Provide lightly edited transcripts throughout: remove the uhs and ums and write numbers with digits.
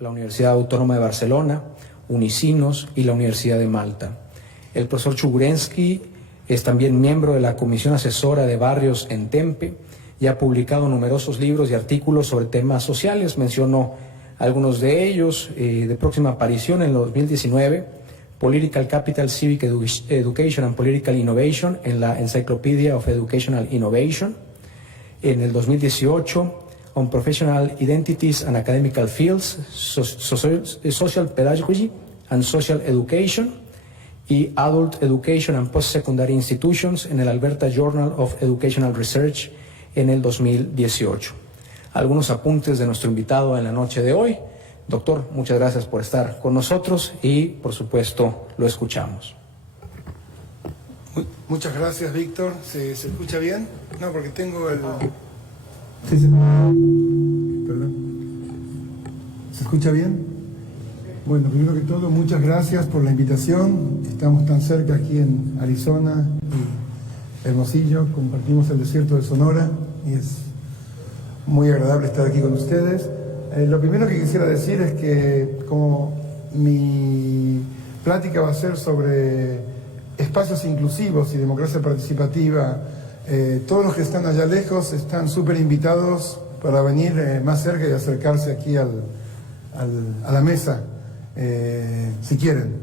la Universidad Autónoma de Barcelona, Unicinos y la Universidad de Malta. El profesor Chugurensky es también miembro de la Comisión Asesora de Barrios en Tempe y ha publicado numerosos libros y artículos sobre temas sociales. Menciono algunos de ellos, de próxima aparición en el 2019, Political Capital, Civic Education and Political Innovation en la Encyclopedia of Educational Innovation. En el 2018, On Professional Identities and Academical Fields, Social Pedagogy and Social Education, y Adult Education and Post-Secondary Institutions en el Alberta Journal of Educational Research en el 2018. Algunos apuntes de nuestro invitado en la noche de hoy. Doctor, muchas gracias por estar con nosotros y, por supuesto, lo escuchamos. Muchas gracias, Víctor. ¿Se escucha bien? No, porque tengo el... Sí, perdón. ¿Se escucha bien? Bueno, primero que todo, muchas gracias por la invitación. Estamos tan cerca aquí en Arizona y Hermosillo, compartimos el desierto de Sonora y es muy agradable estar aquí con ustedes. Lo primero que quisiera decir es que como mi plática va a ser sobre espacios inclusivos y democracia participativa, todos los que están allá lejos están súper invitados para venir más cerca y acercarse aquí a la mesa, si quieren.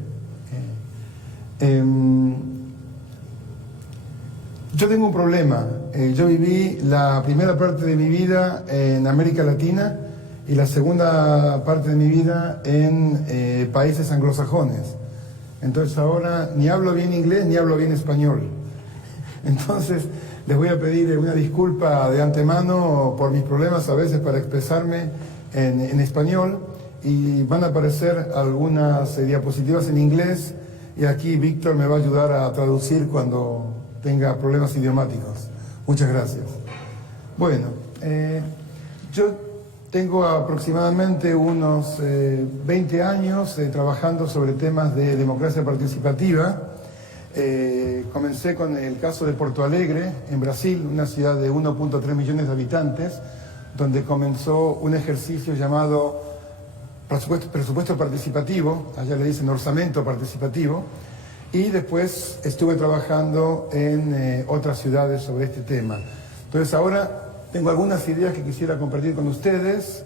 Yo tengo un problema. Yo viví la primera parte de mi vida en América Latina y la segunda parte de mi vida en países anglosajones. Entonces ahora ni hablo bien inglés ni hablo bien español. Entonces les voy a pedir una disculpa de antemano por mis problemas a veces para expresarme en español, y van a aparecer algunas diapositivas en inglés y aquí Víctor me va a ayudar a traducir cuando tenga problemas idiomáticos. Muchas gracias. Bueno, yo tengo aproximadamente unos 20 años trabajando sobre temas de democracia participativa. Comencé con el caso de Porto Alegre, en Brasil, una ciudad de 1.3 millones de habitantes, donde comenzó un ejercicio llamado presupuesto participativo, allá le dicen orçamento participativo, y después estuve trabajando en otras ciudades sobre este tema. Entonces ahora tengo algunas ideas que quisiera compartir con ustedes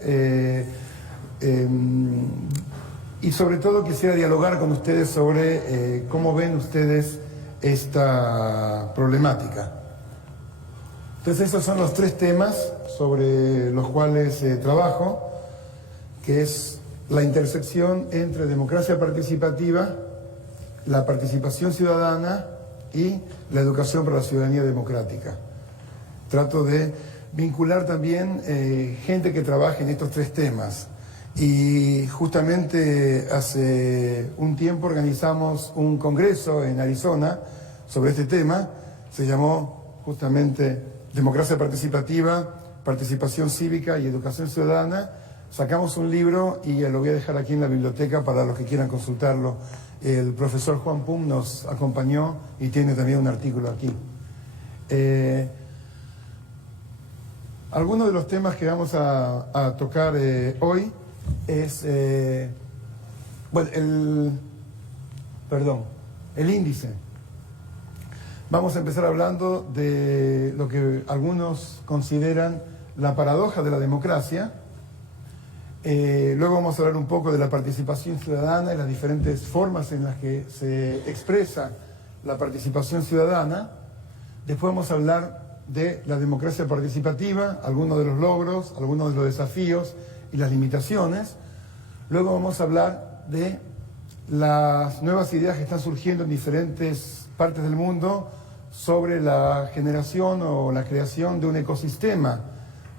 y sobre todo quisiera dialogar con ustedes sobre cómo ven ustedes esta problemática. Entonces esos son los tres temas sobre los cuales trabajo, que es la intersección entre democracia participativa, la participación ciudadana y la educación para la ciudadanía democrática. Trato de vincular también gente que trabaje en estos tres temas. Y justamente hace un tiempo organizamos un congreso en Arizona sobre este tema. Se llamó justamente Democracia Participativa, Participación Cívica y Educación Ciudadana. Sacamos un libro y lo voy a dejar aquí en la biblioteca para los que quieran consultarlo. El profesor Juan Pum nos acompañó y tiene también un artículo aquí. Algunos de los temas que vamos a tocar hoy es el índice. Vamos a empezar hablando de lo que algunos consideran la paradoja de la democracia. Luego vamos a hablar un poco de la participación ciudadana y las diferentes formas en las que se expresa la participación ciudadana. Después vamos a hablar de la democracia participativa, algunos de los logros, algunos de los desafíos y las limitaciones. Luego vamos a hablar de las nuevas ideas que están surgiendo en diferentes partes del mundo sobre la generación o la creación de un ecosistema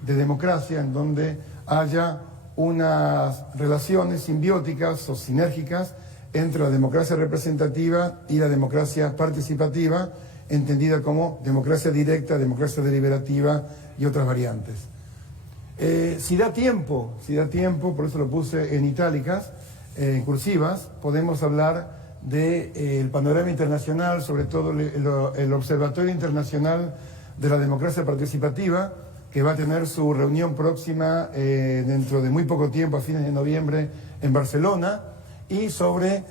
de democracia en donde haya unas relaciones simbióticas o sinérgicas entre la democracia representativa y la democracia participativa, entendida como democracia directa, democracia deliberativa y otras variantes. Si da tiempo, por eso lo puse en itálicas, en cursivas, podemos hablar del panorama internacional, sobre todo el Observatorio Internacional de la Democracia Participativa, que va a tener su reunión próxima dentro de muy poco tiempo, a fines de noviembre, en Barcelona, y sobre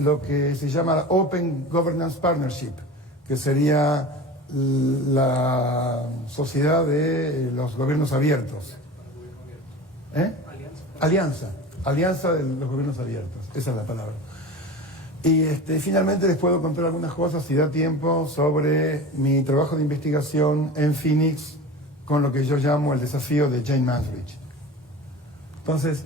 lo que se llama la Open Governance Partnership, que sería la sociedad de los gobiernos abiertos. Alianza de los gobiernos abiertos, esa es la palabra. Y finalmente les puedo contar algunas cosas, si da tiempo, sobre mi trabajo de investigación en Phoenix, con lo que yo llamo el desafío de Jane Mansbridge. Entonces,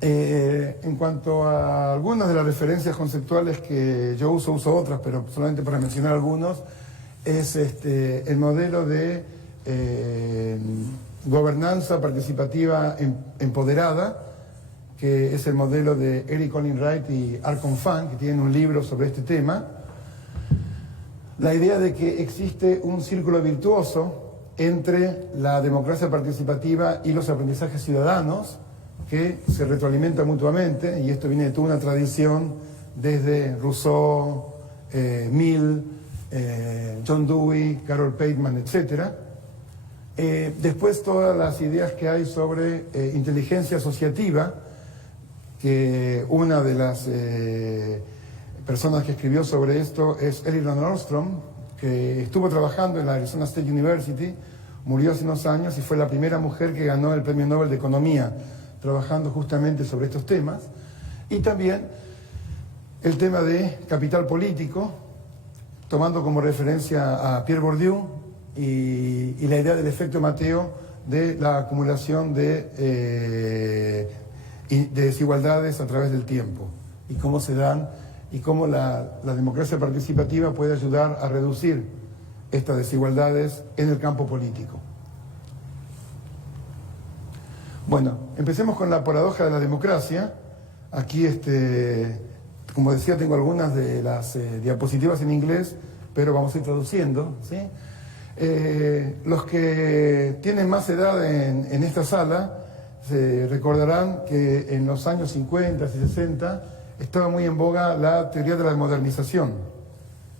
en cuanto a algunas de las referencias conceptuales que yo uso otras, pero solamente para mencionar algunos, es el modelo de gobernanza participativa empoderada, que es el modelo de Eric Colin Wright y Arcon Fan, que tienen un libro sobre este tema. La idea de que existe un círculo virtuoso entre la democracia participativa y los aprendizajes ciudadanos, que se retroalimentan mutuamente, y esto viene de toda una tradición desde Rousseau, Mill, John Dewey, Carol Pateman, etc. Después todas las ideas que hay sobre inteligencia asociativa, que una de las personas que escribió sobre esto es Elinor Ostrom, que estuvo trabajando en la Arizona State University, murió hace unos años y fue la primera mujer que ganó el Premio Nobel de Economía, trabajando justamente sobre estos temas. Y también el tema de capital político, tomando como referencia a Pierre Bourdieu y la idea del efecto Mateo de la acumulación de desigualdades a través del tiempo, y cómo se dan, y cómo la democracia participativa puede ayudar a reducir estas desigualdades en el campo político. Bueno, empecemos con la paradoja de la democracia. Aquí, como decía, tengo algunas de las diapositivas en inglés, pero vamos a ir traduciendo, ¿sí? Los que tienen más edad en esta sala se recordarán que en los años 50 y 60 estaba muy en boga la teoría de la modernización,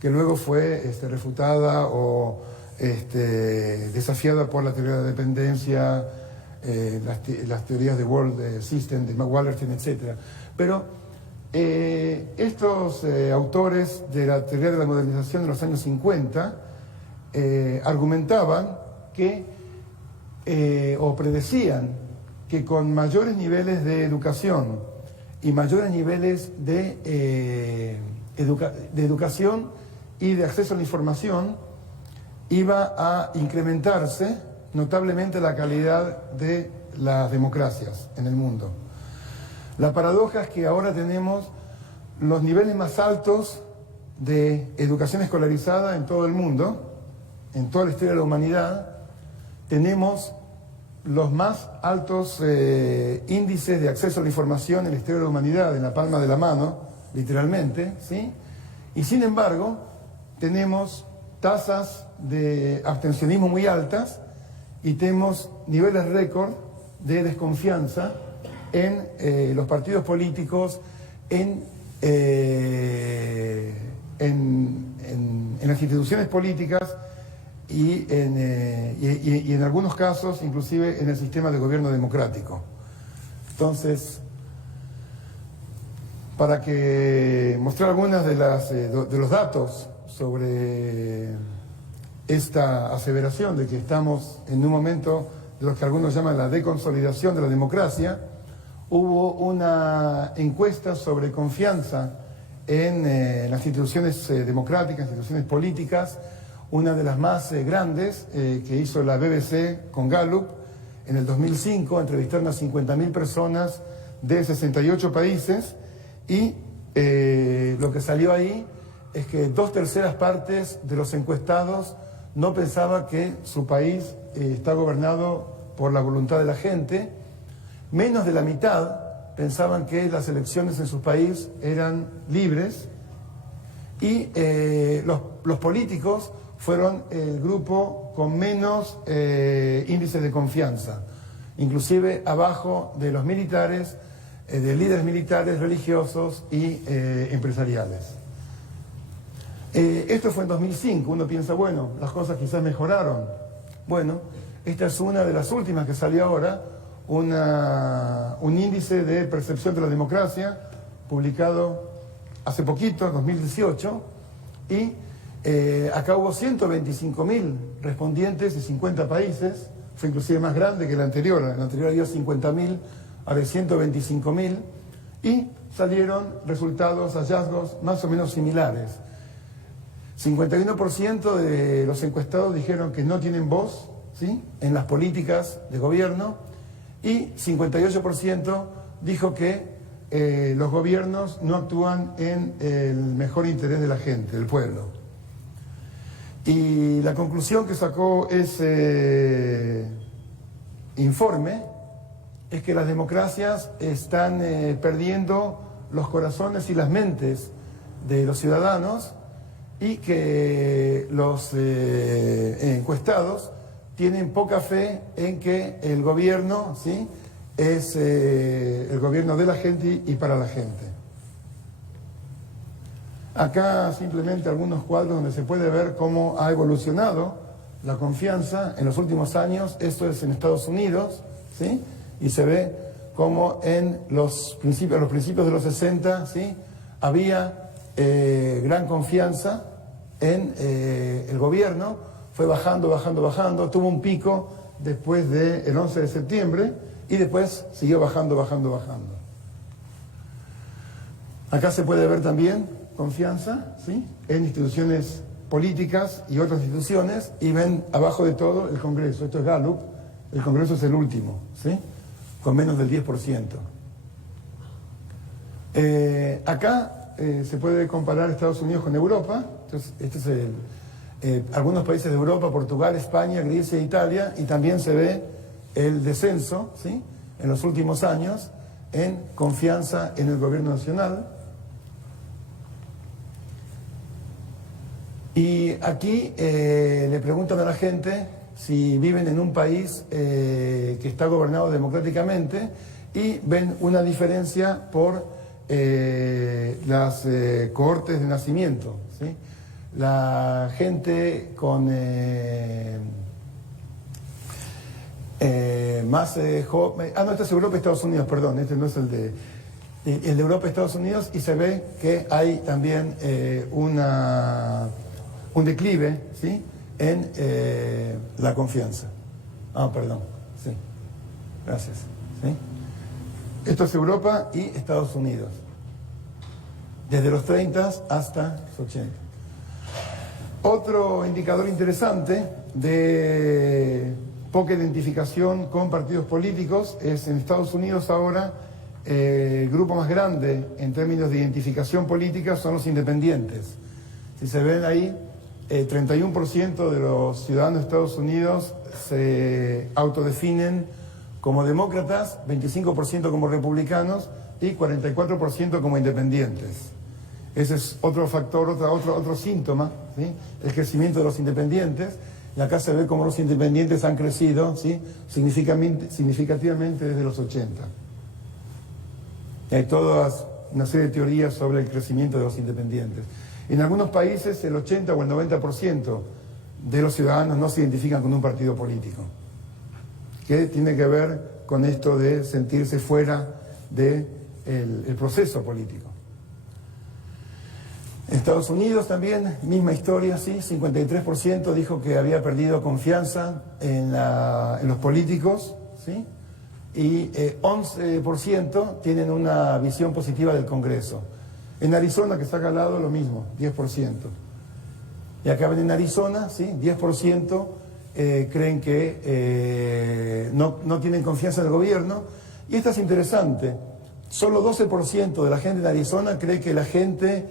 que luego fue refutada o desafiada por la teoría de la dependencia, las teorías de World System, de Wallerstein, etc. Pero estos autores de la teoría de la modernización de los años 50 argumentaban que, o predecían, que con mayores niveles de educación y mayores niveles de educación y de acceso a la información, iba a incrementarse notablemente la calidad de las democracias en el mundo. La paradoja es que ahora tenemos los niveles más altos de educación escolarizada en todo el mundo, en toda la historia de la humanidad. Tenemos los más altos índices de acceso a la información en la historia de la humanidad, en la palma de la mano, literalmente, ¿sí? Y sin embargo, tenemos tasas de abstencionismo muy altas y tenemos niveles récord de desconfianza en los partidos políticos, en las instituciones políticas, y en algunos casos inclusive en el sistema de gobierno democrático. Entonces, para mostrar algunas de los datos sobre esta aseveración de que estamos en un momento de lo que algunos llaman la deconsolidación de la democracia, hubo una encuesta sobre confianza en las instituciones democráticas, instituciones políticas, una de las más grandes que hizo la BBC con Gallup en el 2005. Entrevistaron a 50.000 personas de 68 países y lo que salió ahí es que 2/3 partes de los encuestados no pensaba que su país está gobernado por la voluntad de la gente. Menos de la mitad pensaban que las elecciones en su país eran libres, y los políticos fueron el grupo con menos índices de confianza, inclusive abajo de los militares, de líderes militares, religiosos y empresariales. Esto fue en 2005, uno piensa, bueno, las cosas quizás mejoraron. Bueno, Esta es una de las últimas que salió ahora, un índice de percepción de la democracia, publicado hace poquito, 2018, y acá hubo 125.000 respondientes de 50 países, fue inclusive más grande que la anterior había 50.000, ahora hay 125.000, y salieron resultados, hallazgos más o menos similares. 51% de los encuestados dijeron que no tienen voz, ¿sí?, en las políticas de gobierno, y 58% dijo que los gobiernos no actúan en el mejor interés de la gente, del pueblo. Y la conclusión que sacó ese informe es que las democracias están perdiendo los corazones y las mentes de los ciudadanos, y que los encuestados tienen poca fe en que el gobierno, ¿sí?, es el gobierno de la gente y para la gente. Acá simplemente algunos cuadros donde se puede ver cómo ha evolucionado la confianza en los últimos años. Esto es en Estados Unidos, ¿sí?, y se ve cómo en los principios de los 60, ¿sí?, había gran confianza en el gobierno, fue bajando, tuvo un pico después del 11 de septiembre y después siguió bajando. Acá se puede ver también confianza, ¿sí?, en instituciones políticas y otras instituciones, y ven abajo de todo el Congreso. Esto es Gallup, el Congreso es el último, ¿sí?, con menos del 10%. Acá se puede comparar Estados Unidos con Europa. Entonces, este es algunos países de Europa: Portugal, España, Grecia e Italia, y también se ve el descenso, ¿sí?, en los últimos años en confianza en el gobierno nacional. Y aquí le preguntan a la gente si viven en un país que está gobernado democráticamente, y ven una diferencia por las cohortes de nacimiento, ¿sí? La gente con más joven... no, este es Europa y Estados Unidos, perdón, este no es el de Europa y Estados Unidos, y se ve que hay también un declive, ¿sí?, en la confianza. Perdón, sí, gracias, ¿sí? Esto es Europa y Estados Unidos, desde los 30 hasta los 80. Otro indicador interesante de poca identificación con partidos políticos es en Estados Unidos ahora el grupo más grande en términos de identificación política son los independientes. Si se ven ahí, 31% de los ciudadanos de Estados Unidos se autodefinen como demócratas, 25% como republicanos y 44% como independientes. Ese es otro factor, otro síntoma, ¿sí?, el crecimiento de los independientes. Y acá se ve cómo los independientes han crecido, ¿sí?, significativamente desde los 80. Y hay toda una serie de teorías sobre el crecimiento de los independientes. En algunos países el 80 o el 90% de los ciudadanos no se identifican con un partido político, que tiene que ver con esto de sentirse fuera del proceso político. En Estados Unidos también, misma historia, ¿sí? 53% dijo que había perdido confianza en los políticos, ¿sí?, y 11% tienen una visión positiva del Congreso. En Arizona, que está acá al lado, lo mismo, 10%. Y acá ven en Arizona, ¿sí?, 10% creen que no tienen confianza en el gobierno. Y esto es interesante, solo 12% de la gente en Arizona cree que la gente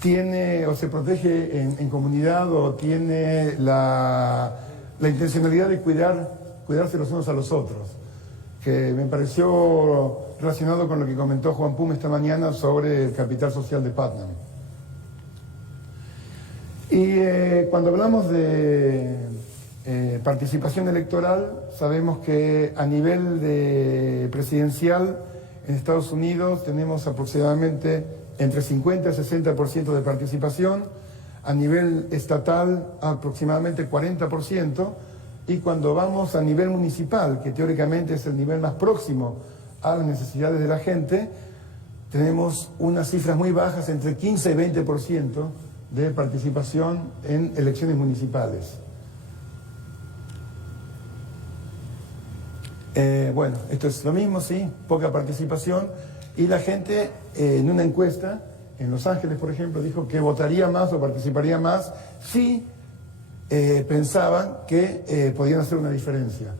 tiene o se protege en comunidad, o tiene la intencionalidad de cuidarse los unos a los otros, que me pareció relacionado con lo que comentó Juan Pum esta mañana sobre el capital social de Putnam. Y cuando hablamos de participación electoral, sabemos que a nivel de presidencial en Estados Unidos tenemos aproximadamente entre 50 y 60% de participación. a nivel estatal aproximadamente 40%, y cuando vamos a nivel municipal, que teóricamente es el nivel más próximo a las necesidades de la gente, tenemos unas cifras muy bajas, entre 15 y 20% de participación en elecciones municipales. Bueno, esto es lo mismo, sí, poca participación, y la gente en una encuesta en Los Ángeles, por ejemplo, dijo que votaría más o participaría más si pensaban que podían hacer una diferencia.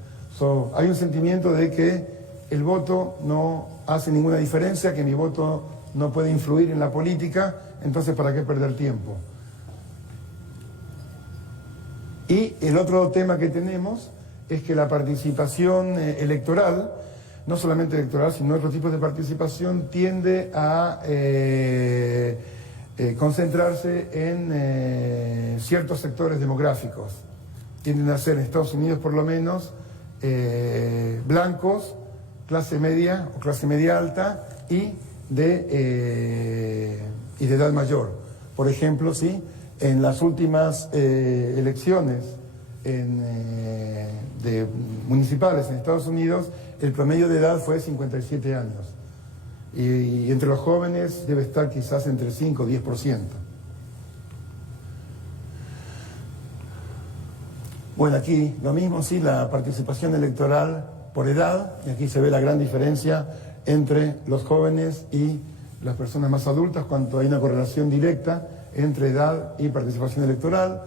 Hay un sentimiento de que el voto no hace ninguna diferencia, que mi voto no puede influir en la política, entonces ¿para qué perder tiempo? Y el otro tema que tenemos es que la participación electoral, no solamente electoral, sino otro tipo de participación, tiende a concentrarse en ciertos sectores demográficos. Tienden a ser, en Estados Unidos por lo menos, blancos, clase media o clase media alta y de edad mayor. Por ejemplo, ¿sí? En las últimas elecciones de municipales en Estados Unidos, el promedio de edad fue 57 años. Y entre los jóvenes debe estar quizás entre 5 o 10%. Bueno, aquí lo mismo, sí, la participación electoral por edad, y aquí se ve la gran diferencia entre los jóvenes y las personas más adultas, cuando hay una correlación directa entre edad y participación electoral.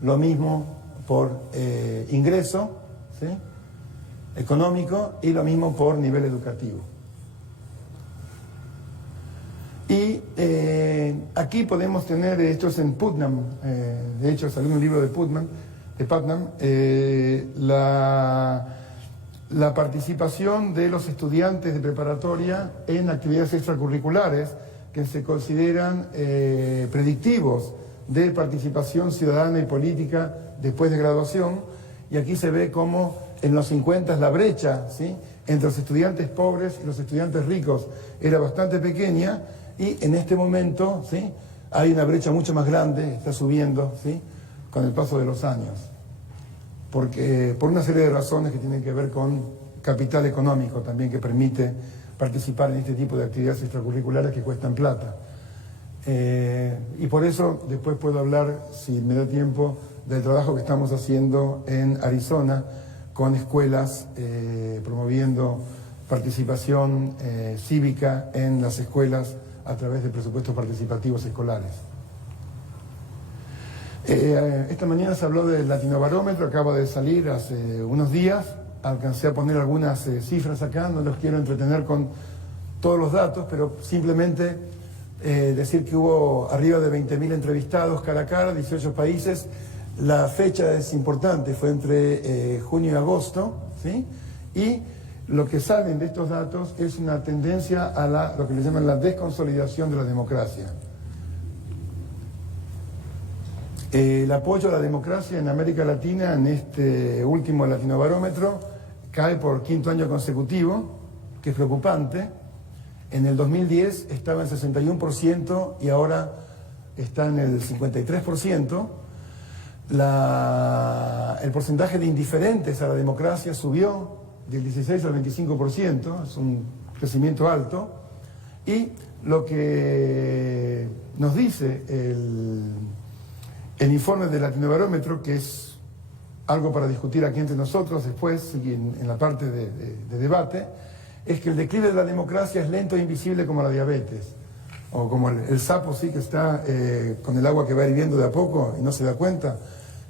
Lo mismo por ingreso, ¿sí?, económico, y lo mismo por nivel educativo. Y aquí podemos tener, esto es en Putnam, de hecho salió un libro de Putnam, la participación de los estudiantes de preparatoria en actividades extracurriculares que se consideran predictivos de participación ciudadana y política después de graduación. Y aquí se ve cómo en los 50 la brecha, ¿sí?, entre los estudiantes pobres y los estudiantes ricos era bastante pequeña, y en este momento, ¿sí?, hay una brecha mucho más grande, está subiendo, ¿sí?, con el paso de los años, porque por una serie de razones que tienen que ver con capital económico también, que permite participar en este tipo de actividades extracurriculares que cuestan plata. Y por eso después puedo hablar, si me da tiempo, del trabajo que estamos haciendo en Arizona con escuelas, promoviendo participación cívica en las escuelas a través de presupuestos participativos escolares. Esta mañana se habló del Latinobarómetro, acaba de salir hace unos días, alcancé a poner algunas cifras acá, no los quiero entretener con todos los datos, pero simplemente decir que hubo arriba de 20.000 entrevistados cara a cara, 18 países. La fecha es importante, fue entre junio y agosto, ¿sí? Y lo que salen de estos datos es una tendencia a lo que le llaman la desconsolidación de la democracia. El apoyo a la democracia en América Latina, en este último Latinobarómetro, cae por quinto año consecutivo, que es preocupante. En el 2010 estaba en 61% y ahora está en el 53%. El porcentaje de indiferentes a la democracia subió del 16 al 25%, es un crecimiento alto. Y lo que nos dice el informe del Latinobarómetro, que es algo para discutir aquí entre nosotros después, en la parte de debate, es que el declive de la democracia es lento e invisible como la diabetes, o como el sapo, sí, que está con el agua que va hirviendo de a poco y no se da cuenta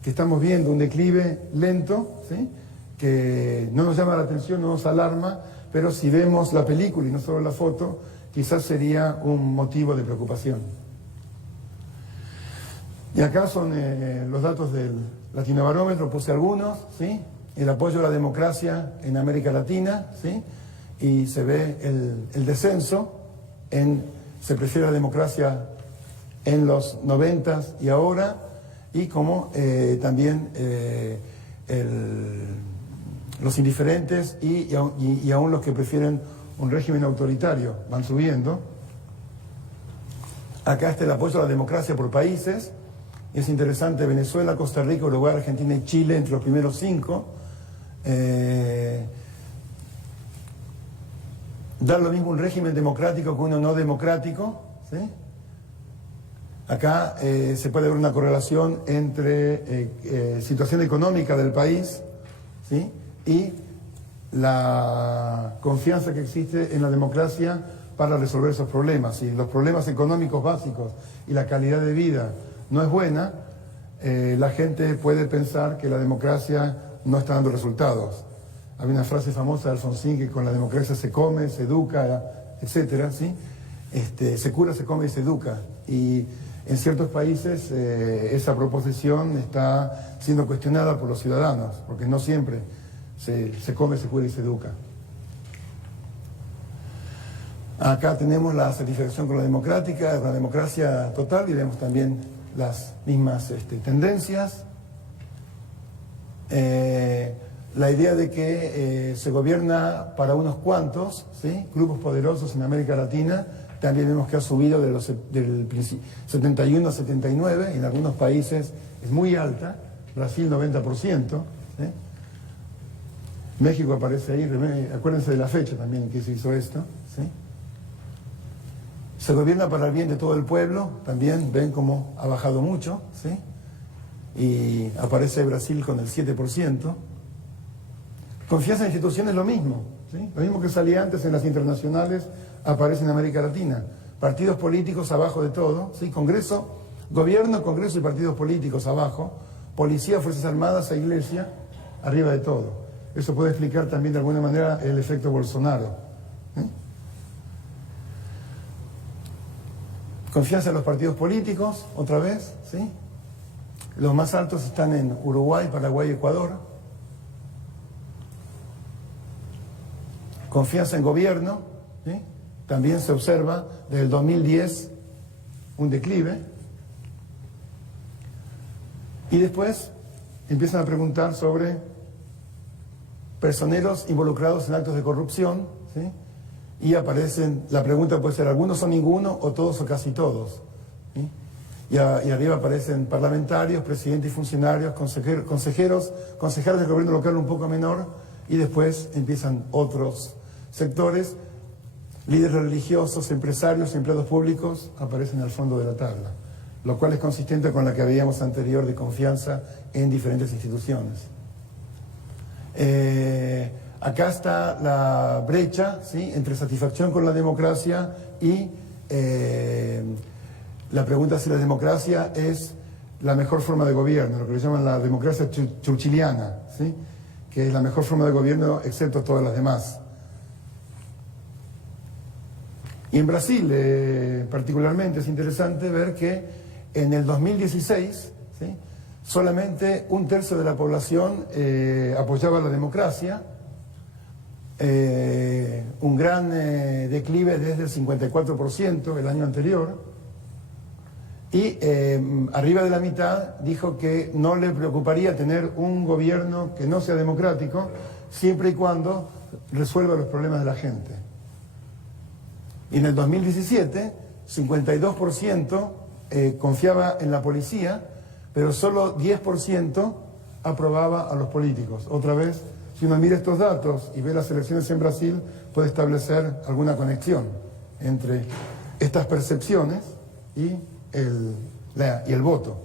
que estamos viendo un declive lento, ¿sí?, que no nos llama la atención, no nos alarma, pero si vemos la película y no solo la foto, quizás sería un motivo de preocupación. Y acá son los datos del Latinobarómetro, puse algunos, ¿sí?, el apoyo a la democracia en América Latina, ¿sí?, y se ve el descenso, se prefiere la democracia en los 90s y ahora, y como también los indiferentes y aún los que prefieren un régimen autoritario van subiendo. Acá está el apoyo a la democracia por países, Es interesante, Venezuela, Costa Rica, Uruguay, Argentina y Chile entre los primeros 5. Da lo mismo un régimen democrático que uno no democrático, ¿sí? Acá se puede ver una correlación entre situación económica del país, ¿sí? Y la confianza que existe en la democracia para resolver esos problemas. Si los problemas económicos básicos y la calidad de vida no es buena, la gente puede pensar que la democracia no está dando resultados. Hay una frase famosa de Alfonsín que con la democracia se come, se educa, etcétera, ¿sí? Se cura, se come y se educa. Y en ciertos países esa proposición está siendo cuestionada por los ciudadanos, porque no siempre se come, se cura y se educa. Acá tenemos la satisfacción con la democracia total, y vemos también las mismas tendencias. La idea de que se gobierna para unos cuantos, ¿sí? Grupos poderosos en América Latina, también vemos que ha subido del 71 a 79, en algunos países es muy alta, Brasil 90%, ¿sí? México aparece ahí, acuérdense de la fecha también que se hizo esto, ¿sí? Se gobierna para el bien de todo el pueblo, también ven cómo ha bajado mucho, ¿sí? Y aparece Brasil con el 7%. Confianza en instituciones, lo mismo, ¿sí? Lo mismo que salía antes en las internacionales, aparece en América Latina. Partidos políticos abajo de todo, ¿sí? Congreso, gobierno, Congreso y partidos políticos abajo. Policía, Fuerzas Armadas e Iglesia arriba de todo. Eso puede explicar también de alguna manera el efecto Bolsonaro, ¿sí? Confianza en los partidos políticos, otra vez, ¿sí? Los más altos están en Uruguay, Paraguay y Ecuador. Confianza en gobierno, ¿sí? También se observa desde el 2010 un declive. Y después empiezan a preguntar sobre personeros involucrados en actos de corrupción, ¿sí? Y aparecen, la pregunta puede ser algunos o ninguno, o todos o casi todos, ¿sí? Y arriba aparecen parlamentarios, presidentes y funcionarios, consejeros del gobierno local un poco menor, y después empiezan otros sectores, líderes religiosos, empresarios, empleados públicos, aparecen al fondo de la tabla, lo cual es consistente con la que veíamos anterior de confianza en diferentes instituciones. Acá está la brecha, ¿sí? Entre satisfacción con la democracia y la pregunta si la democracia es la mejor forma de gobierno, lo que le llaman la democracia churchilliana, ¿sí? Que es la mejor forma de gobierno excepto todas las demás. Y en Brasil particularmente es interesante ver que en el 2016, ¿sí? Solamente 1/3 de la población apoyaba la democracia, un gran declive desde el 54% el año anterior, y arriba de la mitad dijo que no le preocuparía tener un gobierno que no sea democrático, siempre y cuando resuelva los problemas de la gente. Y en el 2017, 52% confiaba en la policía, pero solo 10% aprobaba a los políticos. Otra vez, si uno mira estos datos y ve las elecciones en Brasil, puede establecer alguna conexión entre estas percepciones y el voto.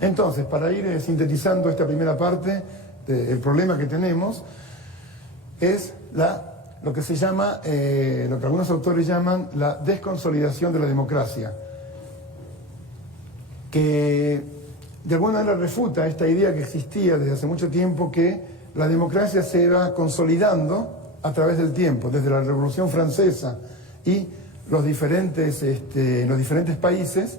Entonces, para ir sintetizando esta primera parte, el problema que tenemos es lo que se llama, lo que algunos autores llaman la desconsolidación de la democracia, que de alguna manera refuta esta idea que existía desde hace mucho tiempo, que la democracia se iba consolidando a través del tiempo, desde la Revolución Francesa y los diferentes países,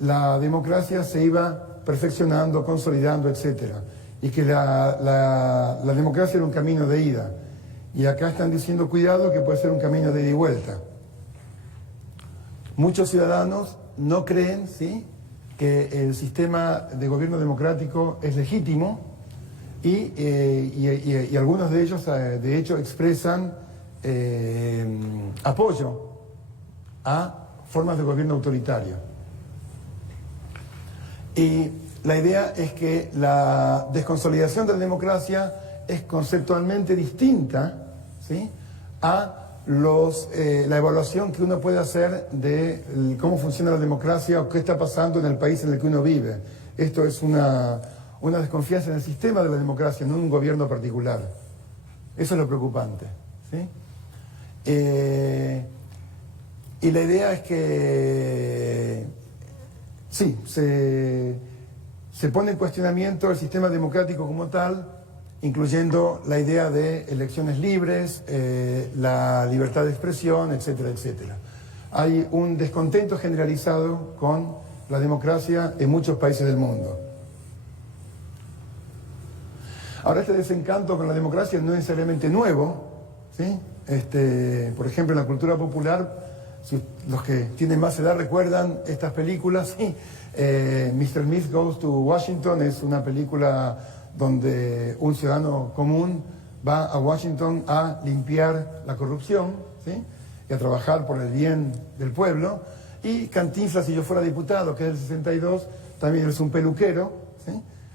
la democracia se iba perfeccionando, consolidando, etc. Y que la democracia era un camino de ida. Y acá están diciendo, cuidado, que puede ser un camino de ida y vuelta. Muchos ciudadanos no creen, ¿sí?, que el sistema de gobierno democrático es legítimo, y algunos de ellos, de hecho, expresan apoyo a formas de gobierno autoritario. Y la idea es que la desconsolidación de la democracia es conceptualmente distinta, ¿sí?, a la evaluación que uno puede hacer de cómo funciona la democracia o qué está pasando en el país en el que uno vive. Esto es una desconfianza en el sistema de la democracia, no en un gobierno particular. Eso es lo preocupante, ¿sí? Y la idea es que sí, se pone en cuestionamiento el sistema democrático como tal, incluyendo la idea de elecciones libres, la libertad de expresión, etcétera, etcétera. Hay un descontento generalizado con la democracia en muchos países del mundo. Ahora, este desencanto con la democracia no es necesariamente nuevo, ¿sí? Por ejemplo, en la cultura popular, si los que tienen más edad recuerdan estas películas, ¿sí? Mr. Smith Goes to Washington es una película donde un ciudadano común va a Washington a limpiar la corrupción, ¿sí?, y a trabajar por el bien del pueblo. Y Cantinflas, Si yo fuera diputado, que es del 62, también es un peluquero, ¿sí?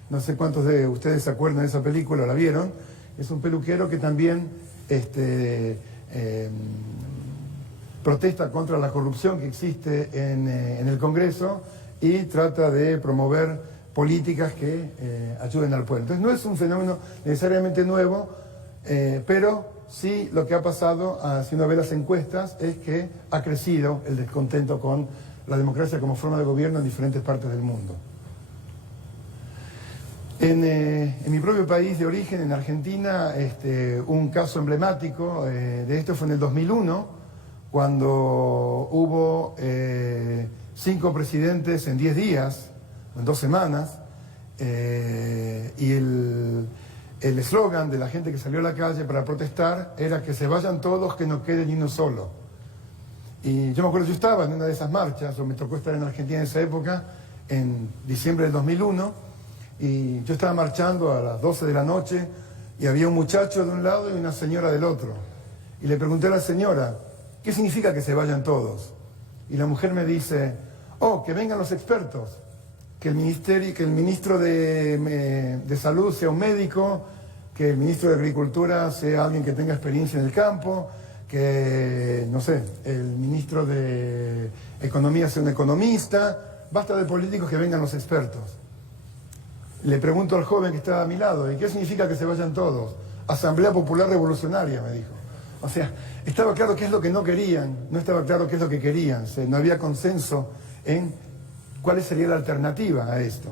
No sé cuántos de ustedes se acuerdan de esa película o la vieron. Es un peluquero que también protesta contra la corrupción que existe en el Congreso y trata de promover políticas que ayuden al pueblo. Entonces no es un fenómeno necesariamente nuevo, pero sí lo que ha pasado, si uno ve las encuestas, es que ha crecido el descontento con la democracia como forma de gobierno en diferentes partes del mundo. En mi propio país de origen, en Argentina, un caso emblemático de esto fue en el 2001, cuando hubo 5 presidentes en 10 días, en 2 semanas, y el eslogan de la gente que salió a la calle para protestar era que se vayan todos, que no quede ni uno solo. Y yo me acuerdo, yo estaba en una de esas marchas, o me tocó estar en Argentina en esa época, en diciembre del 2001, y yo estaba marchando a las 12 de la noche, y había un muchacho de un lado y una señora del otro. Y le pregunté a la señora, ¿qué significa que se vayan todos? Y la mujer me dice, oh, que vengan los expertos. Que el ministro de Salud sea un médico, que el ministro de Agricultura sea alguien que tenga experiencia en el campo, que, no sé, el ministro de Economía sea un economista, basta de políticos, que vengan los expertos. Le pregunto al joven que estaba a mi lado, ¿y qué significa que se vayan todos? Asamblea Popular Revolucionaria, me dijo. O sea, estaba claro qué es lo que no querían, no estaba claro qué es lo que querían, no había consenso en cuál sería la alternativa a esto,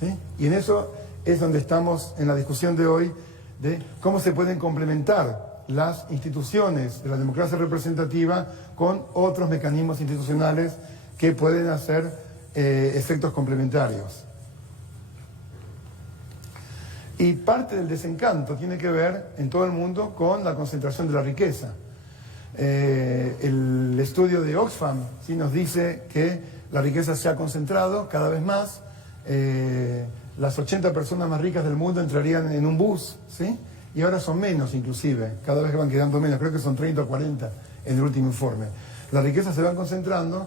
¿sí? Y en eso es donde estamos en la discusión de hoy, de cómo se pueden complementar las instituciones de la democracia representativa con otros mecanismos institucionales que pueden hacer efectos complementarios. Y parte del desencanto tiene que ver en todo el mundo con la concentración de la riqueza. El estudio de Oxfam, ¿sí?, nos dice que la riqueza se ha concentrado cada vez más. Las 80 personas más ricas del mundo entrarían en un bus, ¿sí? Y ahora son menos inclusive, cada vez van quedando menos, creo que son 30 o 40 en el último informe. Las riquezas se van concentrando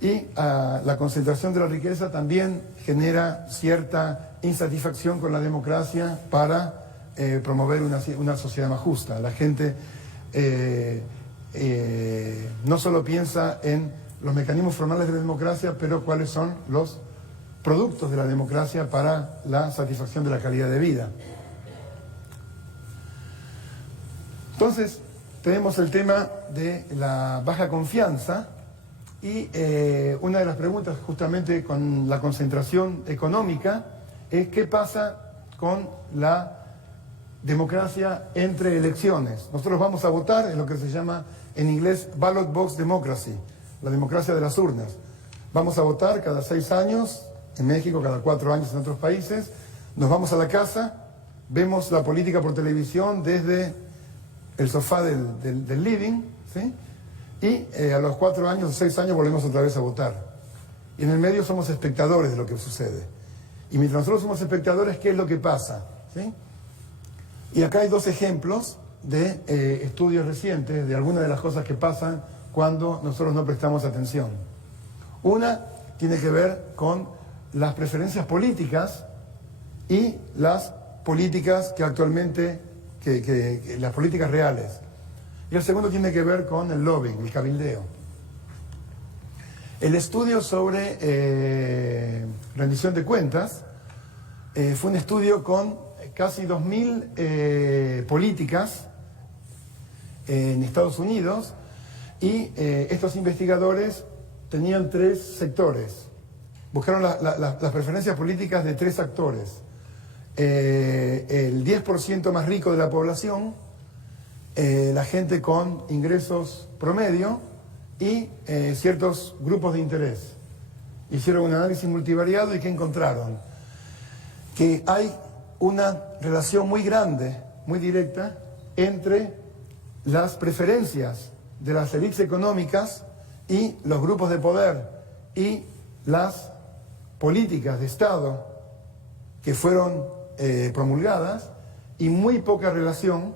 y la concentración de la riqueza también genera cierta insatisfacción con la democracia para promover una sociedad más justa. La gente no solo piensa en los mecanismos formales de la democracia, pero cuáles son los productos de la democracia para la satisfacción de la calidad de vida. Entonces, tenemos el tema de la baja confianza y una de las preguntas justamente con la concentración económica es qué pasa con la democracia entre elecciones. Nosotros vamos a votar en lo que se llama en inglés ballot box democracy, la democracia de las urnas. Vamos a votar cada 6 años, en México cada 4 años en otros países, nos vamos a la casa, vemos la política por televisión desde el sofá del living, ¿sí? Y a los 4 años o 6 años volvemos otra vez a votar. Y en el medio somos espectadores de lo que sucede. Y mientras nosotros somos espectadores, ¿qué es lo que pasa? ¿Sí? Y acá hay 2 ejemplos de estudios recientes de algunas de las cosas que pasan cuando nosotros no prestamos atención. Una tiene que ver con las preferencias políticas y las políticas que actualmente, las políticas reales. Y el segundo tiene que ver con el lobbying, el cabildeo. El estudio sobre rendición de cuentas fue un estudio con casi 2.000 políticas en Estados Unidos y estos investigadores tenían 3 sectores. Buscaron las preferencias políticas de 3 actores. El 10% más rico de la población, la gente con ingresos promedio y ciertos grupos de interés. Hicieron un análisis multivariado y ¿qué encontraron? Que hay una relación muy grande, muy directa, entre las preferencias de las élites económicas y los grupos de poder y las políticas de Estado que fueron promulgadas, y muy poca relación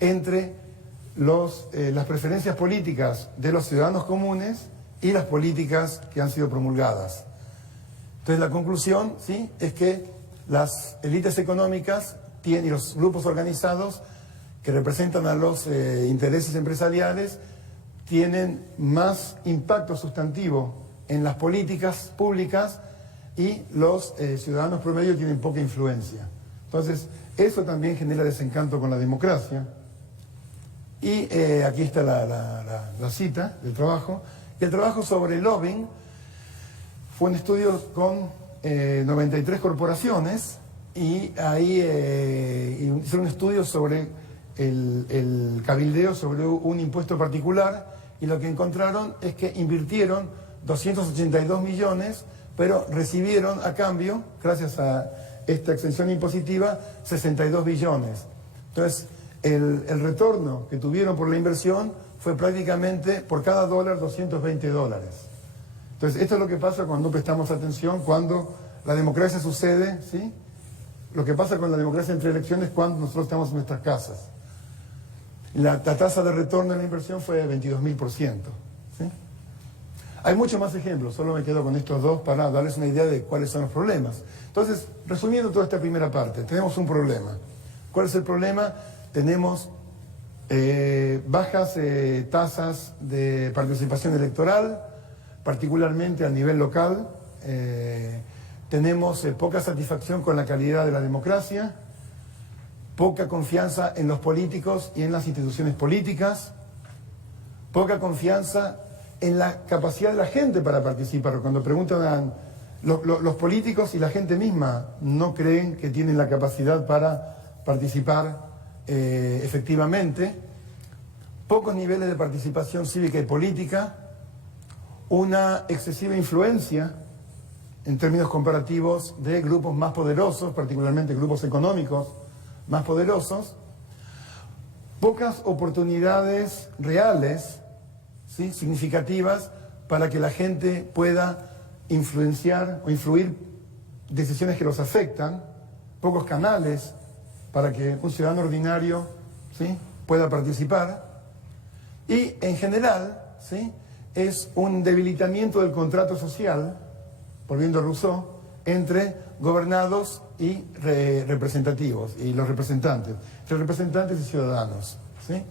entre las preferencias políticas de los ciudadanos comunes y las políticas que han sido promulgadas. Entonces la conclusión, ¿sí?, es que las élites económicas y los grupos organizados que representan a los intereses empresariales tienen más impacto sustantivo en las políticas públicas y los ciudadanos promedio tienen poca influencia. Entonces, eso también genera desencanto con la democracia. Y aquí está la cita del trabajo. El trabajo sobre el lobbying fue un estudio con 93 corporaciones y ahí hicieron un estudio sobre el cabildeo sobre un impuesto particular, y lo que encontraron es que invirtieron 282 millones, pero recibieron a cambio, gracias a esta exención impositiva, 62 billones. Entonces, el retorno que tuvieron por la inversión fue prácticamente por cada dólar $220. Entonces, esto es lo que pasa cuando no prestamos atención, cuando la democracia sucede, ¿sí? Lo que pasa con la democracia entre elecciones cuando nosotros estamos en nuestras casas. La tasa de retorno de la inversión fue de 22.000%. ¿Sí? Hay muchos más ejemplos, solo me quedo con estos dos para darles una idea de cuáles son los problemas. Entonces, resumiendo toda esta primera parte, tenemos un problema. ¿Cuál es el problema? Tenemos bajas tasas de participación electoral, particularmente a nivel local. Tenemos poca satisfacción con la calidad de la democracia, poca confianza en los políticos y en las instituciones políticas, poca confianza en la capacidad de la gente para participar. Cuando preguntan los políticos y la gente misma no creen que tienen la capacidad para participar efectivamente, pocos niveles de participación cívica y política, una excesiva influencia en términos comparativos de grupos más poderosos, particularmente grupos económicos más poderosos, pocas oportunidades reales, ¿sí?, significativas para que la gente pueda influenciar o influir decisiones que los afectan, pocos canales para que un ciudadano ordinario, ¿sí?, pueda participar, y en general, ¿sí?, es un debilitamiento del contrato social, volviendo a Rousseau, entre gobernados y representativos, y los representantes, entre representantes y ciudadanos, ¿sí?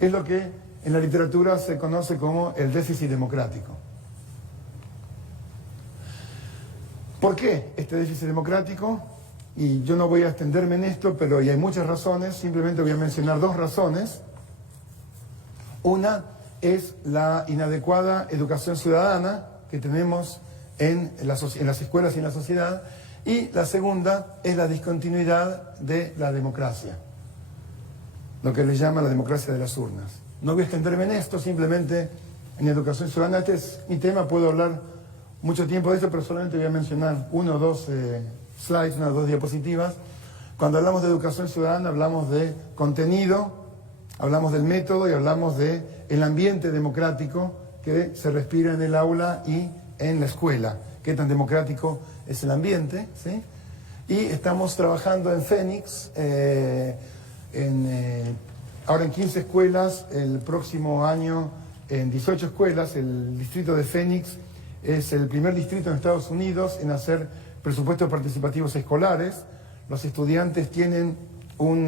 Es lo que en la literatura se conoce como el déficit democrático. ¿Por qué este déficit democrático? Y yo no voy a extenderme en esto, pero hay muchas razones, simplemente voy a mencionar 2 razones. Una es la inadecuada educación ciudadana que tenemos en las escuelas y en la sociedad, y la segunda es la discontinuidad de la democracia, lo que le llama la democracia de las urnas. No voy a extenderme en esto, simplemente en educación ciudadana. Este es mi tema, puedo hablar mucho tiempo de esto, pero solamente voy a mencionar 1 o 2 slides, 1 o 2 diapositivas. Cuando hablamos de educación ciudadana hablamos de contenido, hablamos del método y hablamos del ambiente democrático que se respira en el aula y en la escuela. Qué tan democrático es el ambiente, ¿sí? Y estamos trabajando en Fénix, ahora en 15 escuelas, el próximo año en 18 escuelas. El distrito de Fénix es el primer distrito en Estados Unidos en hacer presupuestos participativos escolares. Los estudiantes tienen un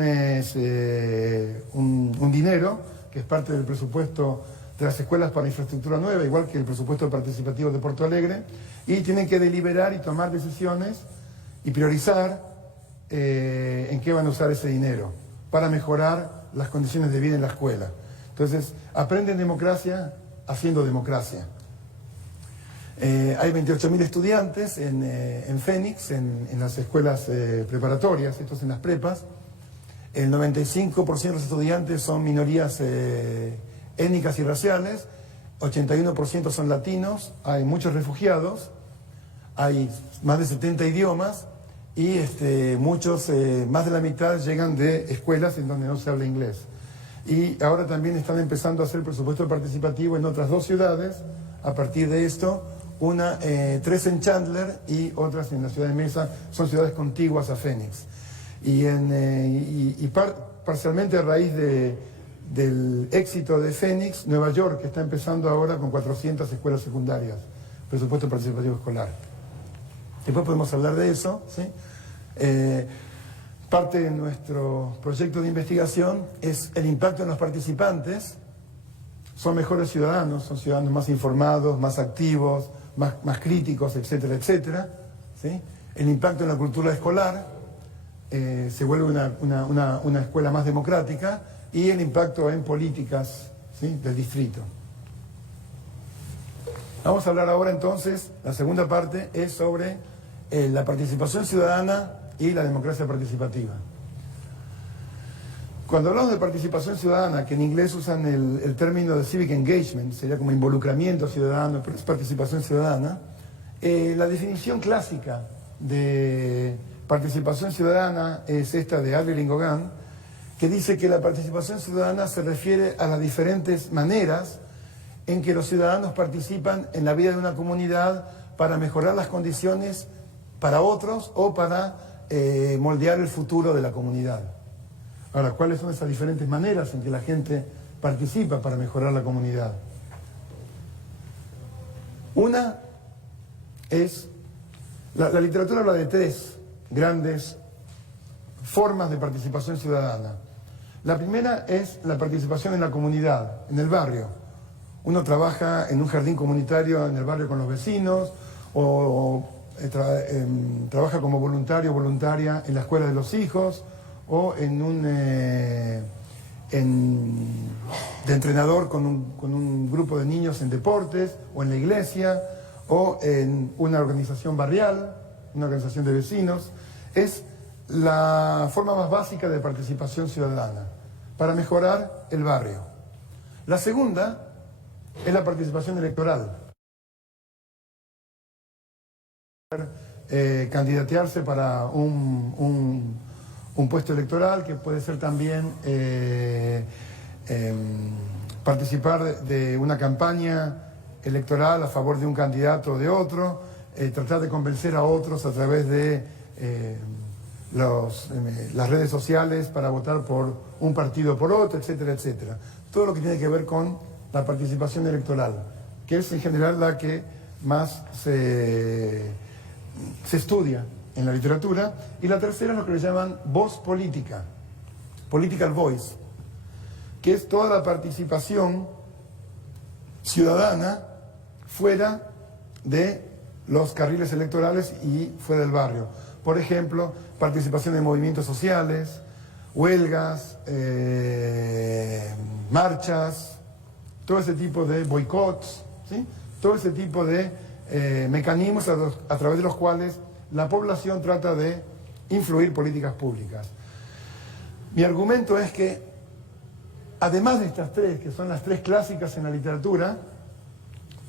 dinero que es parte del presupuesto de las escuelas para infraestructura nueva, igual que el presupuesto participativo de Porto Alegre, y tienen que deliberar y tomar decisiones y priorizar en qué van a usar ese dinero para mejorar las condiciones de vida en la escuela. Entonces, aprenden democracia haciendo democracia. Hay 28.000 estudiantes en Phoenix, en las escuelas preparatorias, estos en las prepas. El 95% de los estudiantes son minorías étnicas y raciales, 81% son latinos, hay muchos refugiados, hay más de 70 idiomas y muchos, más de la mitad llegan de escuelas en donde no se habla inglés. Y ahora también están empezando a hacer presupuesto participativo en otras 2 ciudades, a partir de esto, 3 en Chandler y otras en la ciudad de Mesa, son ciudades contiguas a Phoenix. Parcialmente a raíz del éxito de Phoenix, Nueva York está empezando ahora con 400 escuelas secundarias, presupuesto participativo escolar. Después podemos hablar de eso, ¿sí? Parte de nuestro proyecto de investigación es el impacto en los participantes. Son mejores ciudadanos, son ciudadanos más informados, más activos, más críticos, etcétera, etcétera, ¿sí? El impacto en la cultura escolar, se vuelve una escuela más democrática, y el impacto en políticas, ¿sí?, del distrito. Vamos a hablar ahora entonces, la segunda parte es sobre la participación ciudadana y la democracia participativa. Cuando hablamos de participación ciudadana, que en inglés usan el término de civic engagement, sería como involucramiento ciudadano, pero es participación ciudadana, la definición clásica de participación ciudadana es esta de Adler Lingogan, que dice que la participación ciudadana se refiere a las diferentes maneras en que los ciudadanos participan en la vida de una comunidad para mejorar las condiciones para otros o para moldear el futuro de la comunidad. Ahora, ¿cuáles son esas diferentes maneras en que la gente participa para mejorar la comunidad? Una es, la literatura habla de 3 grandes formas de participación ciudadana. La primera es la participación en la comunidad, en el barrio. Uno trabaja en un jardín comunitario en el barrio con los vecinos, o trabaja como voluntario o voluntaria en la escuela de los hijos, o de entrenador con un grupo de niños en deportes, o en la iglesia, o en una organización barrial, una organización de vecinos. Es la forma más básica de participación ciudadana para mejorar el barrio. La segunda es la participación electoral. Candidatearse para un puesto electoral, que puede ser también participar de una campaña electoral a favor de un candidato o de otro, tratar de convencer a otros a través de las redes sociales para votar por un partido o por otro, etcétera, etcétera. Todo lo que tiene que ver con la participación electoral, que es en general la que más se estudia en la literatura. Y la tercera es lo que le llaman voz política, political voice, que es toda la participación ciudadana fuera de los carriles electorales y fuera del barrio. Por ejemplo, participación en movimientos sociales, huelgas, marchas, todo ese tipo de boicots, ¿sí? Todo ese tipo de mecanismos a través de los cuales la población trata de influir políticas públicas. Mi argumento es que, además de estas 3, que son las 3 clásicas en la literatura,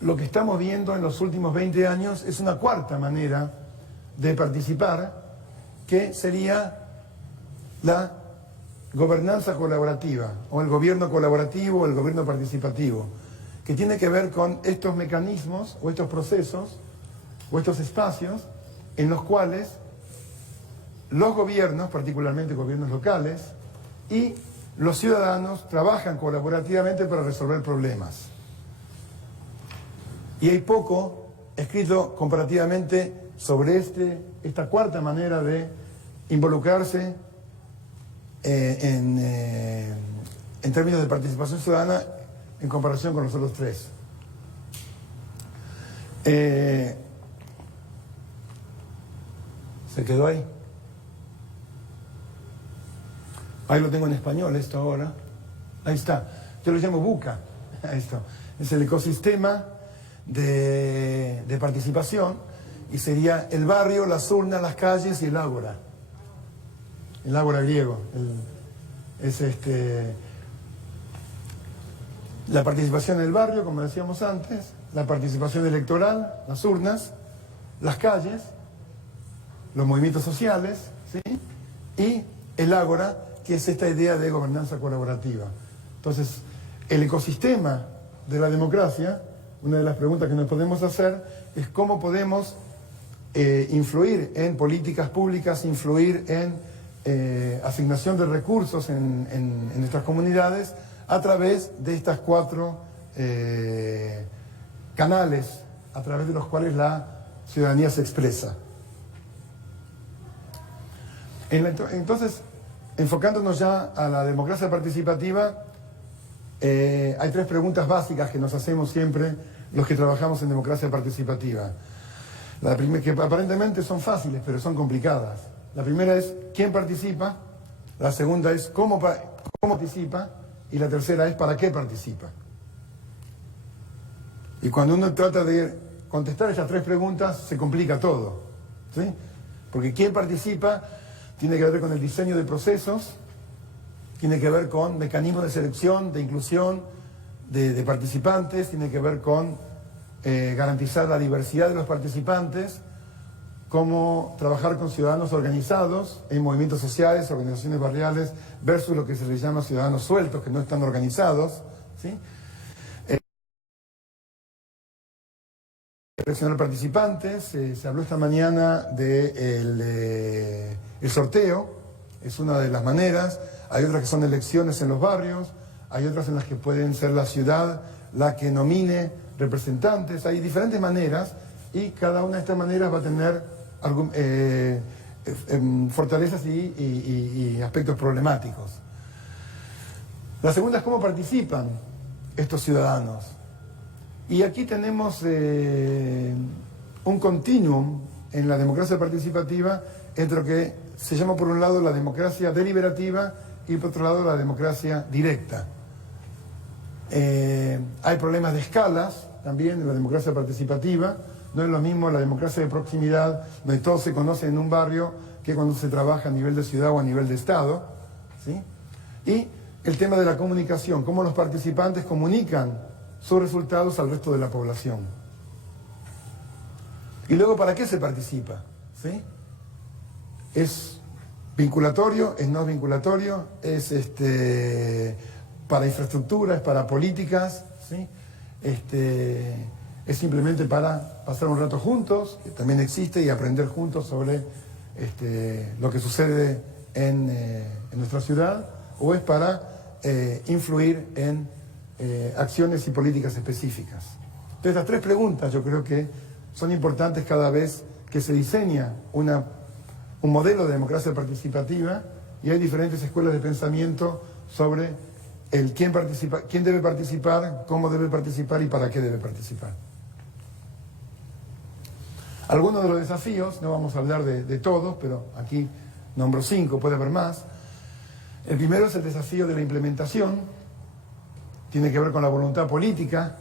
lo que estamos viendo en los últimos 20 años es una 4ª manera de participar, que sería la gobernanza colaborativa, o el gobierno colaborativo, o el gobierno participativo, que tiene que ver con estos mecanismos, o estos procesos, o estos espacios, en los cuales los gobiernos, particularmente gobiernos locales, y los ciudadanos trabajan colaborativamente para resolver problemas. Y hay poco escrito comparativamente sobre esta cuarta manera de involucrarse en términos de participación ciudadana en comparación con los otros tres. ¿Se quedó ahí? Ahí lo tengo en español esto ahora. Ahí está. Yo lo llamo BUCA. Esto es el ecosistema de participación, y sería el barrio, las urnas, las calles y el ágora. El ágora griego. Es la participación en el barrio, como decíamos antes, la participación electoral, las urnas, las calles, los movimientos sociales, ¿sí? Y el ágora, que es esta idea de gobernanza colaborativa. Entonces, el ecosistema de la democracia, una de las preguntas que nos podemos hacer es cómo podemos influir en políticas públicas, influir en asignación de recursos en nuestras comunidades a través de estas cuatro canales a través de los cuales la ciudadanía se expresa. Entonces, enfocándonos ya a la democracia participativa, hay tres preguntas básicas que nos hacemos siempre los que trabajamos en democracia participativa. La primera, que aparentemente son fáciles, pero son complicadas. La primera es ¿quién participa? La segunda es ¿cómo participa? Y la tercera es ¿para qué participa? Y cuando uno trata de contestar esas tres preguntas, se complica todo, ¿sí? Porque ¿quién participa? Tiene que ver con el diseño de procesos, tiene que ver con mecanismos de selección, de inclusión de participantes, tiene que ver con garantizar la diversidad de los participantes, cómo trabajar con ciudadanos organizados en movimientos sociales, organizaciones barriales, versus lo que se les llama ciudadanos sueltos, que no están organizados, ¿sí? Seleccionar participantes, se habló esta mañana del el sorteo, es una de las maneras. Hay otras que son elecciones en los barrios, hay otras en las que pueden ser la ciudad la que nomine representantes. Hay diferentes maneras y cada una de estas maneras va a tener fortalezas y aspectos problemáticos. La segunda es cómo participan estos ciudadanos. Y aquí tenemos un continuum en la democracia participativa entre lo que se llama por un lado la democracia deliberativa y por otro lado la democracia directa. Hay problemas de escalas también en la democracia participativa. No es lo mismo la democracia de proximidad, donde todos se conocen en un barrio, que cuando se trabaja a nivel de ciudad o a nivel de estado, ¿sí? Y el tema de la comunicación, cómo los participantes comunican sus resultados al resto de la población. Y luego, ¿para qué se participa? ¿Sí? ¿Es vinculatorio? ¿Es no vinculatorio? ¿Es para infraestructura? ¿Es para políticas? ¿Sí? ¿Es simplemente para pasar un rato juntos? Que también existe, y aprender juntos sobre lo que sucede en nuestra ciudad. ¿O es para influir en acciones y políticas específicas? Entonces, estas tres preguntas yo creo que son importantes cada vez que se diseña un modelo de democracia participativa, y hay diferentes escuelas de pensamiento sobre el quién debe participar, cómo debe participar y para qué debe participar. Algunos de los desafíos, no vamos a hablar de todos, pero aquí nombro 5, puede haber más. El primero es el desafío de la implementación. Tiene que ver con la voluntad política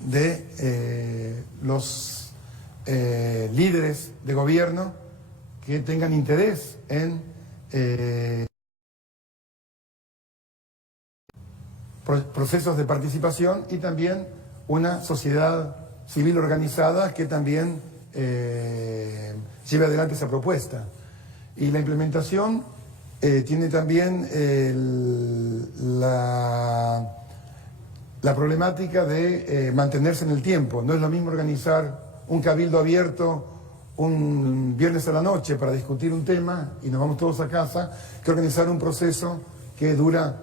de los líderes de gobierno que tengan interés en procesos de participación, y también una sociedad civil organizada que también lleve adelante esa propuesta. Y la implementación tiene también la problemática de mantenerse en el tiempo. No es lo mismo organizar un cabildo abierto un viernes a la noche para discutir un tema y nos vamos todos a casa, que organizar un proceso que dura.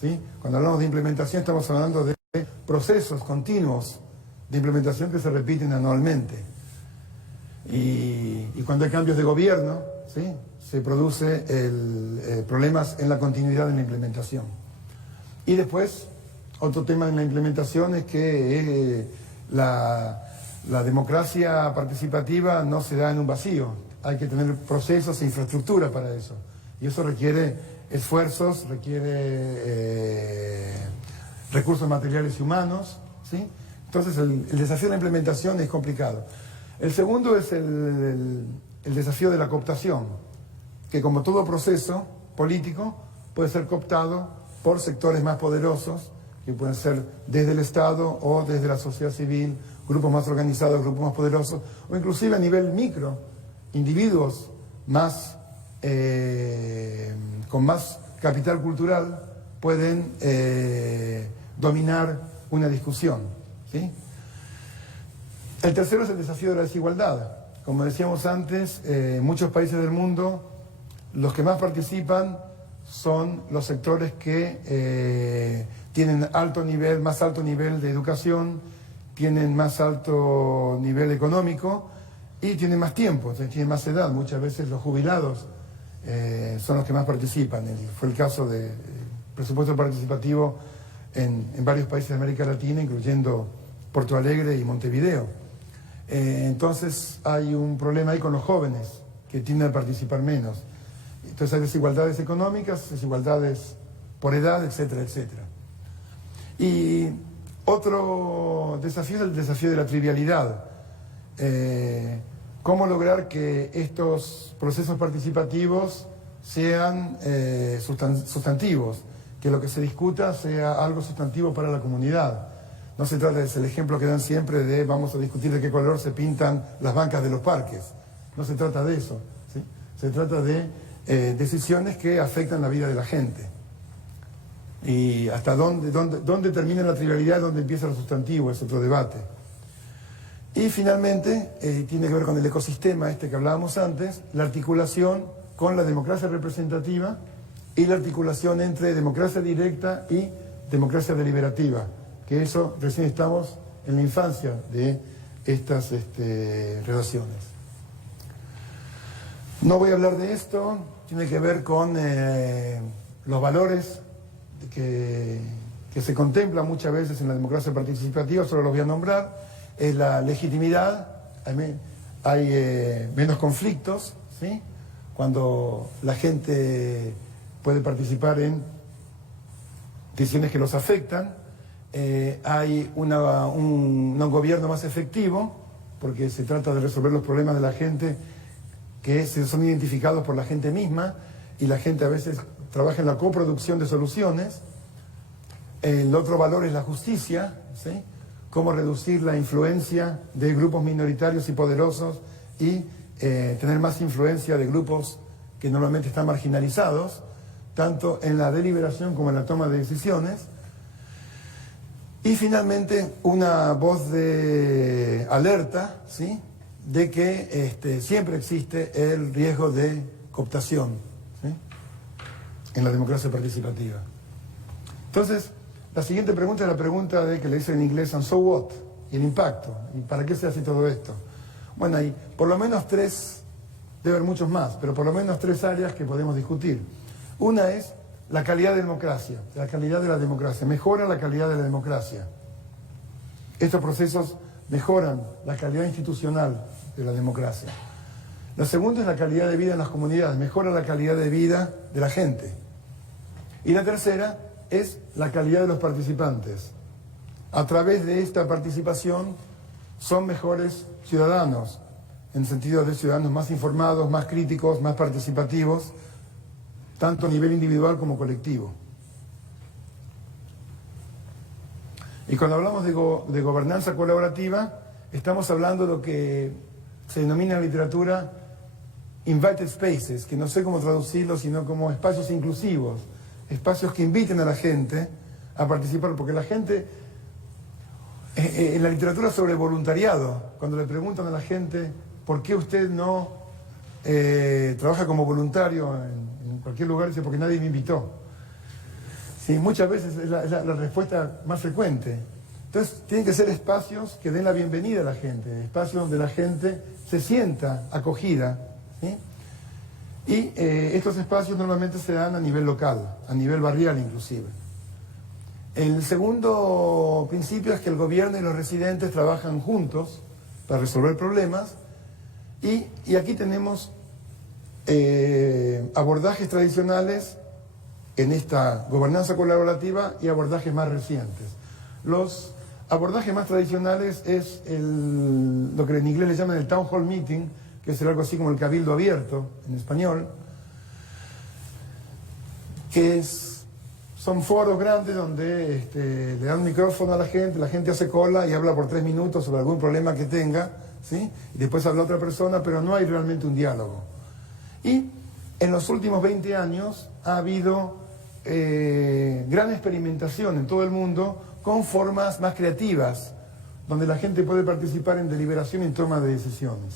¿Sí? Cuando hablamos de implementación estamos hablando de procesos continuos de implementación que se repiten anualmente. Y cuando hay cambios de gobierno, ¿sí?, se produce problemas en la continuidad de la implementación. Y después, otro tema en la implementación es que la democracia participativa no se da en un vacío. Hay que tener procesos e infraestructura para eso. Y eso requiere esfuerzos, requiere recursos materiales y humanos, ¿sí? Entonces el desafío de la implementación es complicado. El segundo es el desafío de la cooptación, que como todo proceso político puede ser cooptado por sectores más poderosos, que pueden ser desde el Estado o desde la sociedad civil, grupos más organizados, grupos más poderosos, o inclusive a nivel micro, individuos más, con más capital cultural pueden dominar una discusión, ¿sí? El tercero es el desafío de la desigualdad. Como decíamos antes, en muchos países del mundo los que más participan son los sectores que tienen más alto nivel de educación, tienen más alto nivel económico y tienen más tiempo, tienen más edad. Muchas veces los jubilados son los que más participan. Fue el caso del presupuesto participativo en varios países de América Latina, incluyendo Porto Alegre y Montevideo. Entonces hay un problema ahí con los jóvenes, que tienden a participar menos. Entonces hay desigualdades económicas, desigualdades por edad, etcétera, etcétera. Y otro desafío es el desafío de la trivialidad. ¿Cómo lograr que estos procesos participativos sean sustantivos? Que lo que se discuta sea algo sustantivo para la comunidad. No se trata, es el ejemplo que dan siempre de vamos a discutir de qué color se pintan las bancas de los parques. No se trata de eso, ¿sí? Se trata de decisiones que afectan la vida de la gente. Y hasta dónde termina la trivialidad, dónde empieza lo sustantivo, es otro debate. Y finalmente, tiene que ver con el ecosistema este que hablábamos antes, la articulación con la democracia representativa y la articulación entre democracia directa y democracia deliberativa, que eso recién estamos en la infancia de estas relaciones. No voy a hablar de esto, tiene que ver con los valores que se contemplan muchas veces en la democracia participativa, solo los voy a nombrar. Es la legitimidad, hay menos conflictos, ¿sí?, cuando la gente puede participar en decisiones que los afectan. Hay un gobierno más efectivo, porque se trata de resolver los problemas de la gente que son identificados por la gente misma, y la gente a veces trabaja en la coproducción de soluciones. El otro valor es la justicia, ¿sí?, cómo reducir la influencia de grupos minoritarios y poderosos y tener más influencia de grupos que normalmente están marginalizados, tanto en la deliberación como en la toma de decisiones. Y finalmente una voz de alerta, ¿sí?, de que siempre existe el riesgo de cooptación, ¿sí?, en la democracia participativa. Entonces, la siguiente pregunta es la pregunta que le dicen en inglés, and so what, y el impacto, y para qué se hace todo esto. Bueno, hay por lo menos tres, debe haber muchos más, pero por lo menos tres áreas que podemos discutir. Una es la calidad de democracia, la calidad de la democracia, mejora la calidad de la democracia. Estos procesos mejoran la calidad institucional de la democracia. La segunda es la calidad de vida en las comunidades, mejora la calidad de vida de la gente. Y la tercera es la calidad de los participantes. A través de esta participación son mejores ciudadanos, en el sentido de ciudadanos más informados, más críticos, más participativos, tanto a nivel individual como colectivo. Y cuando hablamos de gobernanza colaborativa, estamos hablando de lo que se denomina en la literatura invited spaces, que no sé cómo traducirlo, sino como espacios inclusivos, espacios que inviten a la gente a participar, porque la gente, en la literatura sobre voluntariado, cuando le preguntan a la gente por qué usted no trabaja como voluntario en cualquier lugar, dice porque nadie me invitó. Sí, muchas veces es la respuesta más frecuente. Entonces, tienen que ser espacios que den la bienvenida a la gente, espacios donde la gente se sienta acogida, ¿sí? Y estos espacios normalmente se dan a nivel local, a nivel barrial inclusive. El segundo principio es que el gobierno y los residentes trabajan juntos para resolver problemas y aquí tenemos abordajes tradicionales en esta gobernanza colaborativa y abordajes más recientes. Los abordajes más tradicionales es lo que en inglés le llaman el Town Hall Meeting, que es algo así como el cabildo abierto en español, que son foros grandes donde le dan un micrófono a la gente hace cola y habla por 3 minutos sobre algún problema que tenga, ¿sí? Y después habla otra persona, pero no hay realmente un diálogo. Y en los últimos 20 años ha habido gran experimentación en todo el mundo con formas más creativas, donde la gente puede participar en deliberación y en toma de decisiones.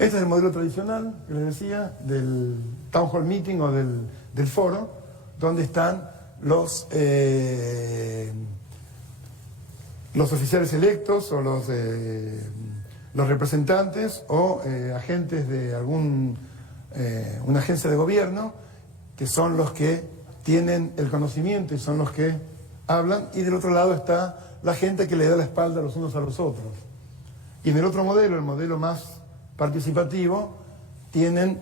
Este es el modelo tradicional, que les decía, del Town Hall Meeting o del foro, donde están los oficiales electos o los representantes o agentes de una agencia de gobierno, que son los que tienen el conocimiento y son los que hablan, y del otro lado está la gente que le da la espalda los unos a los otros. Y en el otro modelo, el modelo más participativo, tienen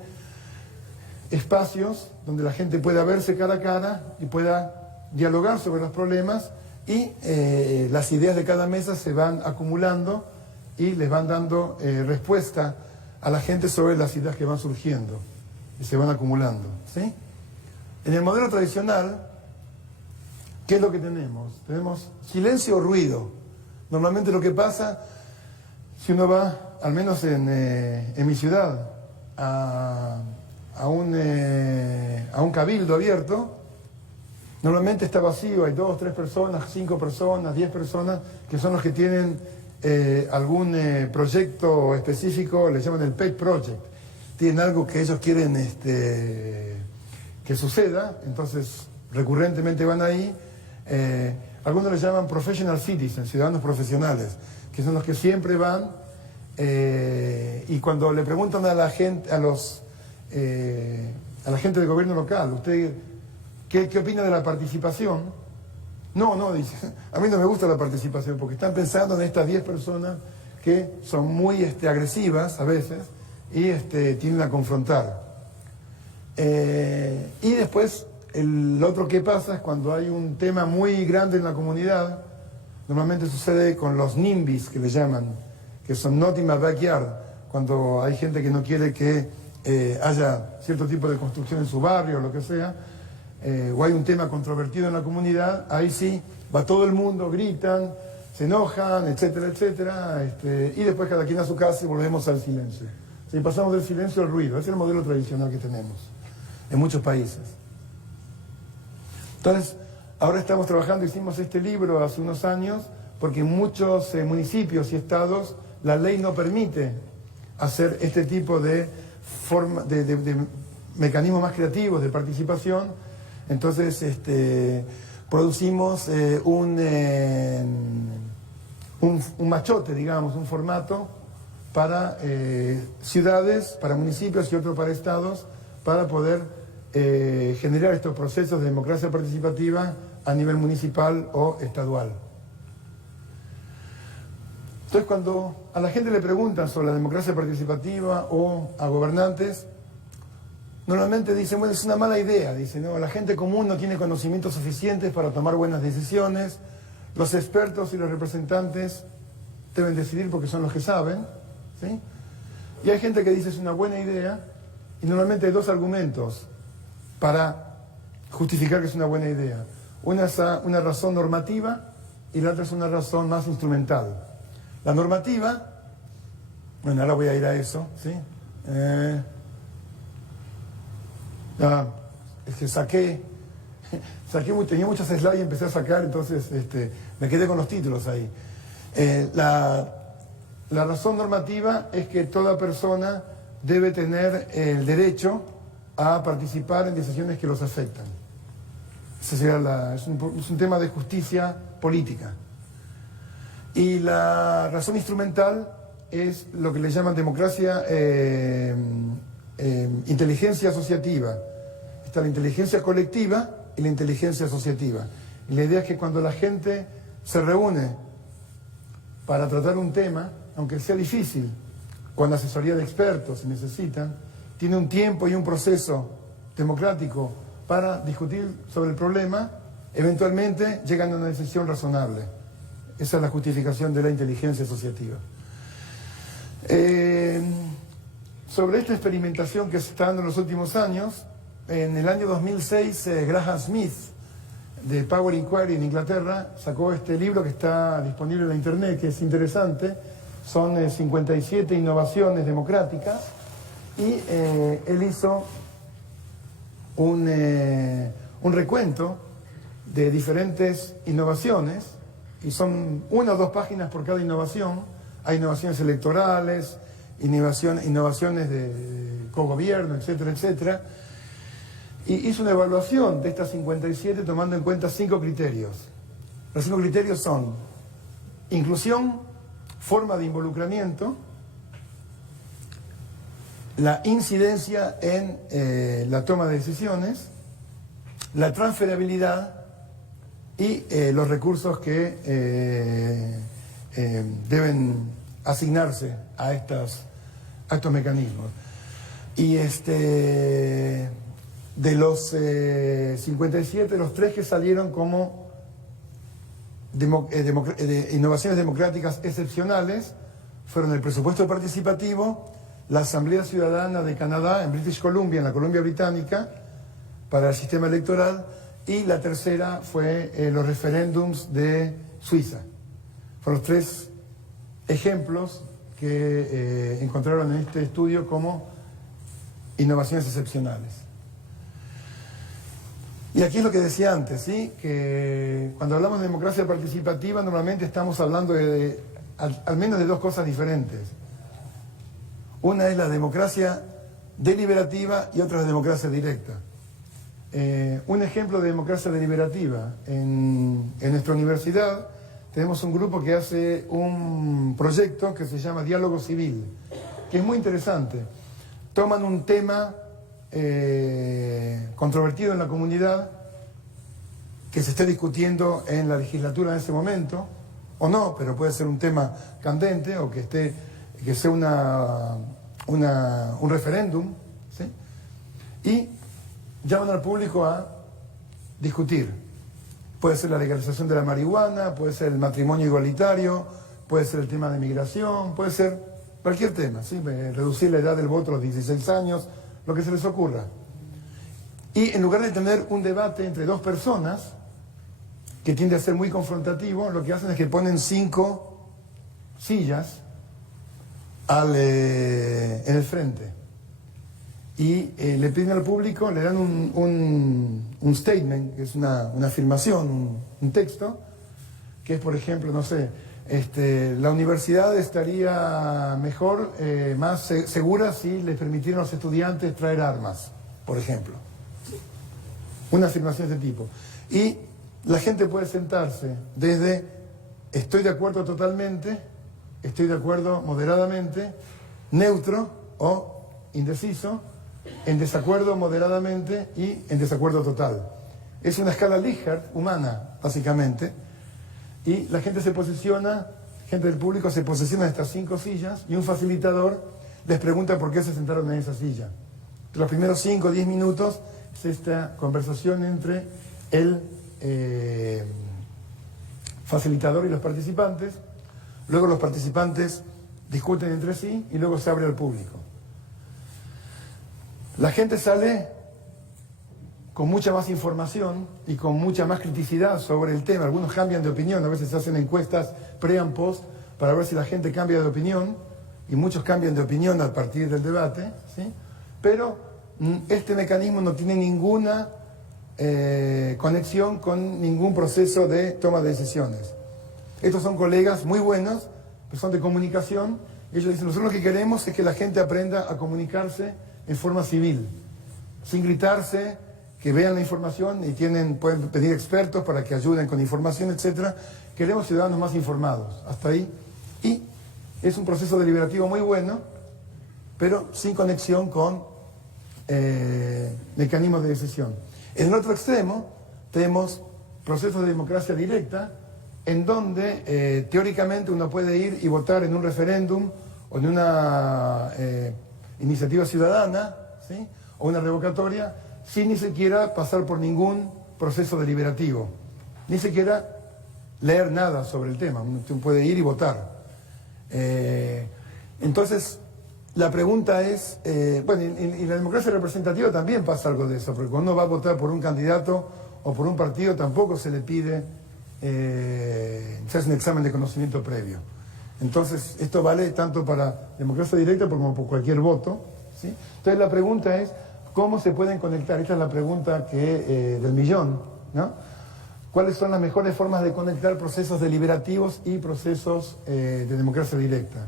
espacios donde la gente pueda verse cara a cara y pueda dialogar sobre los problemas y las ideas de cada mesa se van acumulando y les van dando respuesta a la gente sobre las ideas que van surgiendo y se van acumulando, ¿sí? En el modelo tradicional, ¿qué es lo que tenemos? Tenemos silencio o ruido. Normalmente lo que pasa, si uno va, al menos en mi ciudad, a un cabildo abierto, normalmente está vacío, hay 2, 3 personas, 5 personas, 10 personas, que son los que tienen algún proyecto específico, le llaman el pet project. Tienen algo que ellos quieren que suceda, entonces recurrentemente van ahí. Algunos les llaman professional citizens, ciudadanos profesionales, que son los que siempre van y cuando le preguntan a la gente, a la gente del gobierno local, ¿usted qué opina de la participación? No, dice, a mí no me gusta la participación porque están pensando en estas 10 personas que son muy agresivas a veces y tienden a confrontar. Y después, lo otro que pasa es cuando hay un tema muy grande en la comunidad, normalmente sucede con los NIMBYs, que le llaman, que son Not in My Backyard, cuando hay gente que no quiere que haya cierto tipo de construcción en su barrio o lo que sea, o hay un tema controvertido en la comunidad, ahí sí, va todo el mundo, gritan, se enojan, etcétera, etcétera, y después cada quien a su casa y volvemos al silencio. Sí, pasamos del silencio al ruido, ese es el modelo tradicional que tenemos en muchos países. Entonces, ahora estamos trabajando, hicimos este libro hace unos años, porque en muchos municipios y estados la ley no permite hacer este tipo de mecanismos más creativos de participación. Entonces, producimos un machote, digamos, un formato para ciudades, para municipios y otro para estados, para poder generar estos procesos de democracia participativa a nivel municipal o estadual. Entonces, cuando a la gente le preguntan sobre la democracia participativa o a gobernantes, normalmente dicen, bueno, es una mala idea. Dicen, no, la gente común no tiene conocimientos suficientes para tomar buenas decisiones, los expertos y los representantes deben decidir porque son los que saben, ¿sí? Y hay gente que dice, es una buena idea, y normalmente hay 2 argumentos para justificar que es una buena idea. Una es una razón normativa y la otra es una razón más instrumental. La normativa, bueno, ahora voy a ir a eso, ¿sí? Es que tenía muchas slides y empecé a sacar, entonces me quedé con los títulos ahí. La razón normativa es que toda persona debe tener el derecho a participar en decisiones que los afectan. es un tema de justicia política. Y la razón instrumental es lo que le llaman democracia, inteligencia asociativa. Está la inteligencia colectiva y la inteligencia asociativa. Y la idea es que cuando la gente se reúne para tratar un tema, aunque sea difícil, con asesoría de expertos si necesitan, tiene un tiempo y un proceso democrático para discutir sobre el problema, eventualmente llegan a una decisión razonable. Esa es la justificación de la inteligencia asociativa. Sobre esta experimentación que se está dando en los últimos años, en el año 2006, Graham Smith, de Power Inquiry en Inglaterra, sacó este libro que está disponible en la internet, que es interesante. Son 57 innovaciones democráticas, y él hizo un recuento de diferentes innovaciones, y son 1 o 2 páginas por cada innovación. Hay innovaciones electorales, innovaciones de cogobierno, etcétera, etcétera. Y hizo una evaluación de estas 57 tomando en cuenta 5 criterios. Los 5 criterios son inclusión, forma de involucramiento, la incidencia en la toma de decisiones, la transferabilidad y los recursos que deben asignarse a estos mecanismos. Y de los 57, los 3 que salieron como innovaciones democráticas excepcionales fueron el presupuesto participativo, la Asamblea Ciudadana de Canadá en British Columbia, en la Columbia Británica, para el sistema electoral, y la tercera fue los referéndums de Suiza. Fueron los 3 ejemplos que encontraron en este estudio como innovaciones excepcionales. Y aquí es lo que decía antes, ¿sí? Que cuando hablamos de democracia participativa normalmente estamos hablando de al menos de 2 cosas diferentes. Una es la democracia deliberativa y otra es la democracia directa. Un ejemplo de democracia deliberativa, en nuestra universidad tenemos un grupo que hace un proyecto que se llama Diálogo Civil, que es muy interesante. Toman un tema controvertido en la comunidad, que se esté discutiendo en la legislatura en ese momento, o no, pero puede ser un tema candente, o que sea un referéndum, ¿sí? Y llaman al público a discutir. Puede ser la legalización de la marihuana, puede ser el matrimonio igualitario, puede ser el tema de migración, puede ser cualquier tema, ¿sí? Reducir la edad del voto a los 16 años, lo que se les ocurra. Y en lugar de tener un debate entre 2 personas, que tiende a ser muy confrontativo, lo que hacen es que ponen 5 sillas en el frente. Y le piden al público, le dan un statement, que es una afirmación, un texto, que es, por ejemplo, no sé, la universidad estaría mejor, más segura si les permitieran a los estudiantes traer armas, por ejemplo. Una afirmación de este tipo. Y la gente puede sentarse desde estoy de acuerdo totalmente, estoy de acuerdo moderadamente, neutro o indeciso, en desacuerdo moderadamente y en desacuerdo total. Es una escala Likert humana, básicamente. Y la gente gente del público se posiciona en estas 5 sillas y un facilitador les pregunta por qué se sentaron en esa silla. Los primeros 5 o 10 minutos es esta conversación entre el facilitador y los participantes. Luego los participantes discuten entre sí y luego se abre al público. La gente sale con mucha más información y con mucha más criticidad sobre el tema. Algunos cambian de opinión, a veces se hacen encuestas pre and post para ver si la gente cambia de opinión, y muchos cambian de opinión a partir del debate, ¿sí? Pero este mecanismo no tiene ninguna conexión con ningún proceso de toma de decisiones. Estos son colegas muy buenos, que son de comunicación. Ellos dicen, nosotros lo que queremos es que la gente aprenda a comunicarse en forma civil, sin gritarse, que vean la información y pueden pedir expertos para que ayuden con información, etcétera. Queremos ciudadanos más informados, hasta ahí. Y es un proceso deliberativo muy bueno, pero sin conexión con mecanismos de decisión. En el otro extremo tenemos procesos de democracia directa, en donde teóricamente uno puede ir y votar en un referéndum o en una iniciativa ciudadana, ¿sí?, o una revocatoria, sin ni siquiera pasar por ningún proceso deliberativo, ni siquiera leer nada sobre el tema. Uno puede ir y votar. Entonces, la pregunta es, bueno, y la democracia representativa también pasa algo de eso, porque cuando uno va a votar por un candidato o por un partido, tampoco se le pide se hace un examen de conocimiento previo. Entonces, esto vale tanto para democracia directa como por cualquier voto, ¿sí? Entonces, la pregunta es, ¿cómo se pueden conectar? Esta es la pregunta del millón, ¿no? ¿Cuáles son las mejores formas de conectar procesos deliberativos y procesos de democracia directa?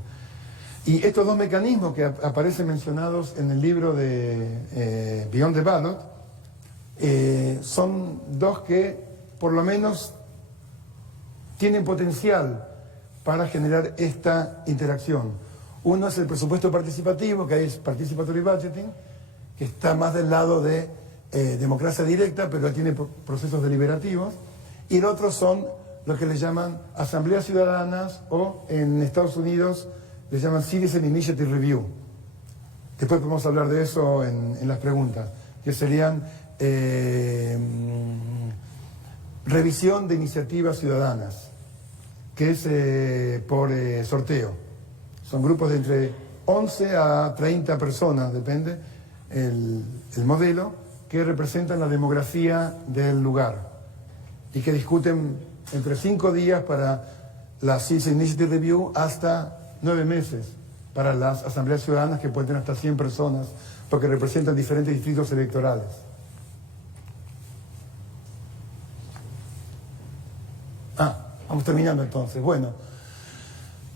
Y estos dos mecanismos que aparecen mencionados en el libro de Beyond the Ballot son dos que, por lo menos, tienen potencial para generar esta interacción. Uno es el presupuesto participativo, que ahí es Participatory Budgeting, que está más del lado de democracia directa, pero tiene procesos deliberativos. Y el otro son lo que le llaman asambleas ciudadanas, o en Estados Unidos le llaman Citizen Initiative Review. Después podemos hablar de eso en las preguntas, que serían revisión de iniciativas ciudadanas, que es por sorteo. Son grupos de entre 11 a 30 personas, depende el modelo, que representan la demografía del lugar y que discuten entre 5 días para la Citizen Initiative Review hasta 9 meses para las asambleas ciudadanas, que pueden tener hasta 100 personas porque representan diferentes distritos electorales. Vamos terminando entonces. Bueno,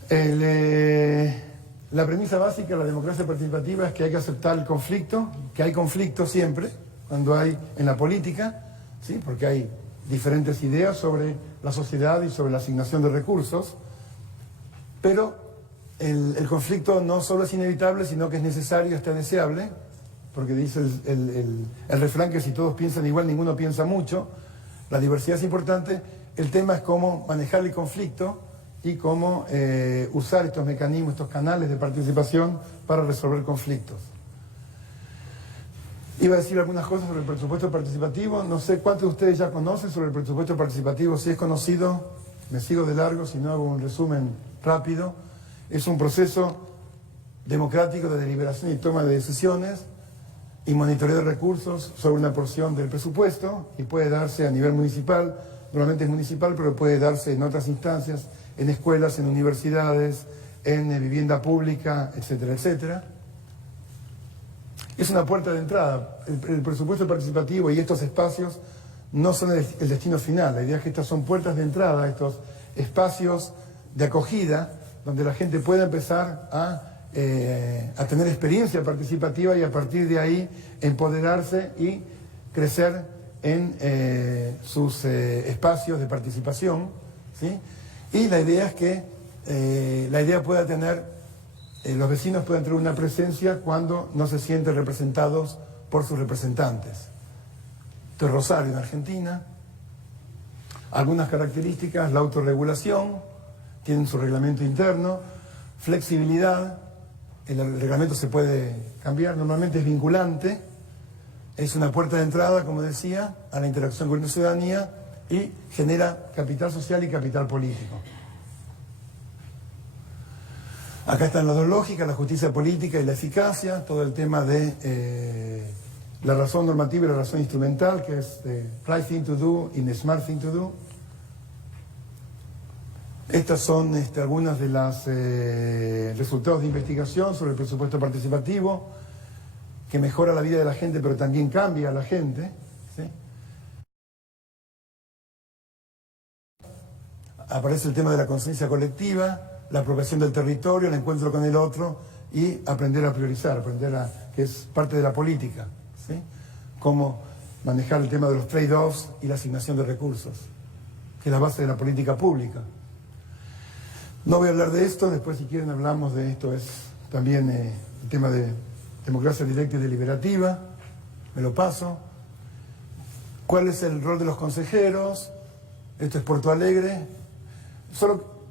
la premisa básica de la democracia participativa es que hay que aceptar el conflicto, que hay conflicto siempre, cuando hay en la política, ¿sí?, porque hay diferentes ideas sobre la sociedad y sobre la asignación de recursos, pero el conflicto no solo es inevitable, sino que es necesario, está deseable, porque dice el refrán que si todos piensan igual, ninguno piensa mucho. La diversidad es importante. El tema es cómo manejar el conflicto y cómo usar estos mecanismos, estos canales de participación para resolver conflictos. Iba a decir algunas cosas sobre el presupuesto participativo. No sé cuántos de ustedes ya conocen sobre el presupuesto participativo. Si es conocido, me sigo de largo, si no hago un resumen rápido. Es un proceso democrático de deliberación y toma de decisiones y monitoreo de recursos sobre una porción del presupuesto, y puede darse a nivel municipal. Normalmente es municipal, pero puede darse en otras instancias, en escuelas, en universidades, en vivienda pública, etcétera, etcétera. Es una puerta de entrada. El presupuesto participativo y estos espacios no son el destino final. La idea es que estas son puertas de entrada, estos espacios de acogida, donde la gente pueda empezar a tener experiencia participativa y a partir de ahí empoderarse y crecer en sus espacios de participación, ¿sí? Y la idea es que la idea pueda tener, los vecinos puedan tener una presencia cuando no se sienten representados por sus representantes. Esto es Rosario, en Argentina. Algunas características: la autorregulación, tienen su reglamento interno, flexibilidad, el reglamento se puede cambiar, normalmente es vinculante. Es una puerta de entrada, como decía, a la interacción con la ciudadanía y genera capital social y capital político. Acá están las dos lógicas: la justicia política y la eficacia, todo el tema de la razón normativa y la razón instrumental, que es the right thing to do y the smart thing to do. Estas son algunas de los resultados de investigación sobre el presupuesto participativo, que mejora la vida de la gente, pero también cambia a la gente, ¿sí? Aparece el tema de la conciencia colectiva, la apropiación del territorio, el encuentro con el otro y aprender a priorizar, que es parte de la política, ¿sí? Cómo manejar el tema de los trade-offs y la asignación de recursos, que es la base de la política pública. No voy a hablar de esto, después si quieren hablamos de esto, es también el tema de democracia directa y deliberativa, me lo paso. ¿Cuál es el rol de los consejeros? Esto es Porto Alegre.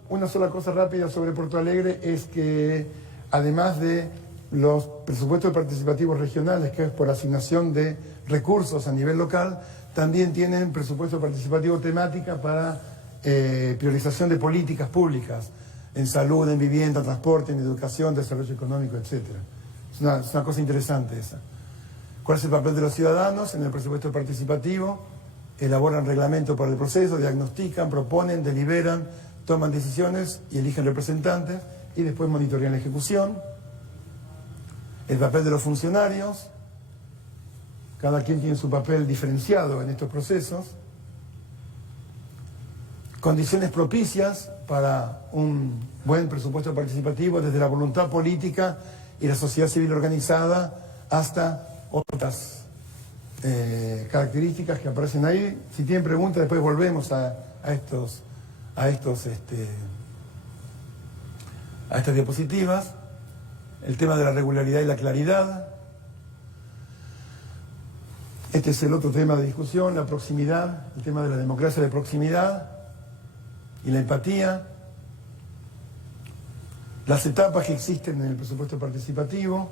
Una sola cosa rápida sobre Porto Alegre es que además de los presupuestos participativos regionales, que es por asignación de recursos a nivel local, también tienen presupuesto participativo temática para priorización de políticas públicas en salud, en vivienda, transporte, en educación, desarrollo económico, etc. Es una cosa interesante esa. ¿Cuál es el papel de los ciudadanos en el presupuesto participativo? Elaboran reglamento para el proceso, diagnostican, proponen, deliberan, toman decisiones y eligen representantes y después monitorean la ejecución. El papel de los funcionarios, cada quien tiene su papel diferenciado en estos procesos. Condiciones propicias para un buen presupuesto participativo, desde la voluntad política y la sociedad civil organizada hasta otras características que aparecen ahí. Si tienen preguntas, después volvemos a estas diapositivas. El tema de la regularidad y la claridad. Este es el otro tema de discusión, la proximidad, el tema de la democracia de proximidad y la empatía. Las etapas que existen en el presupuesto participativo,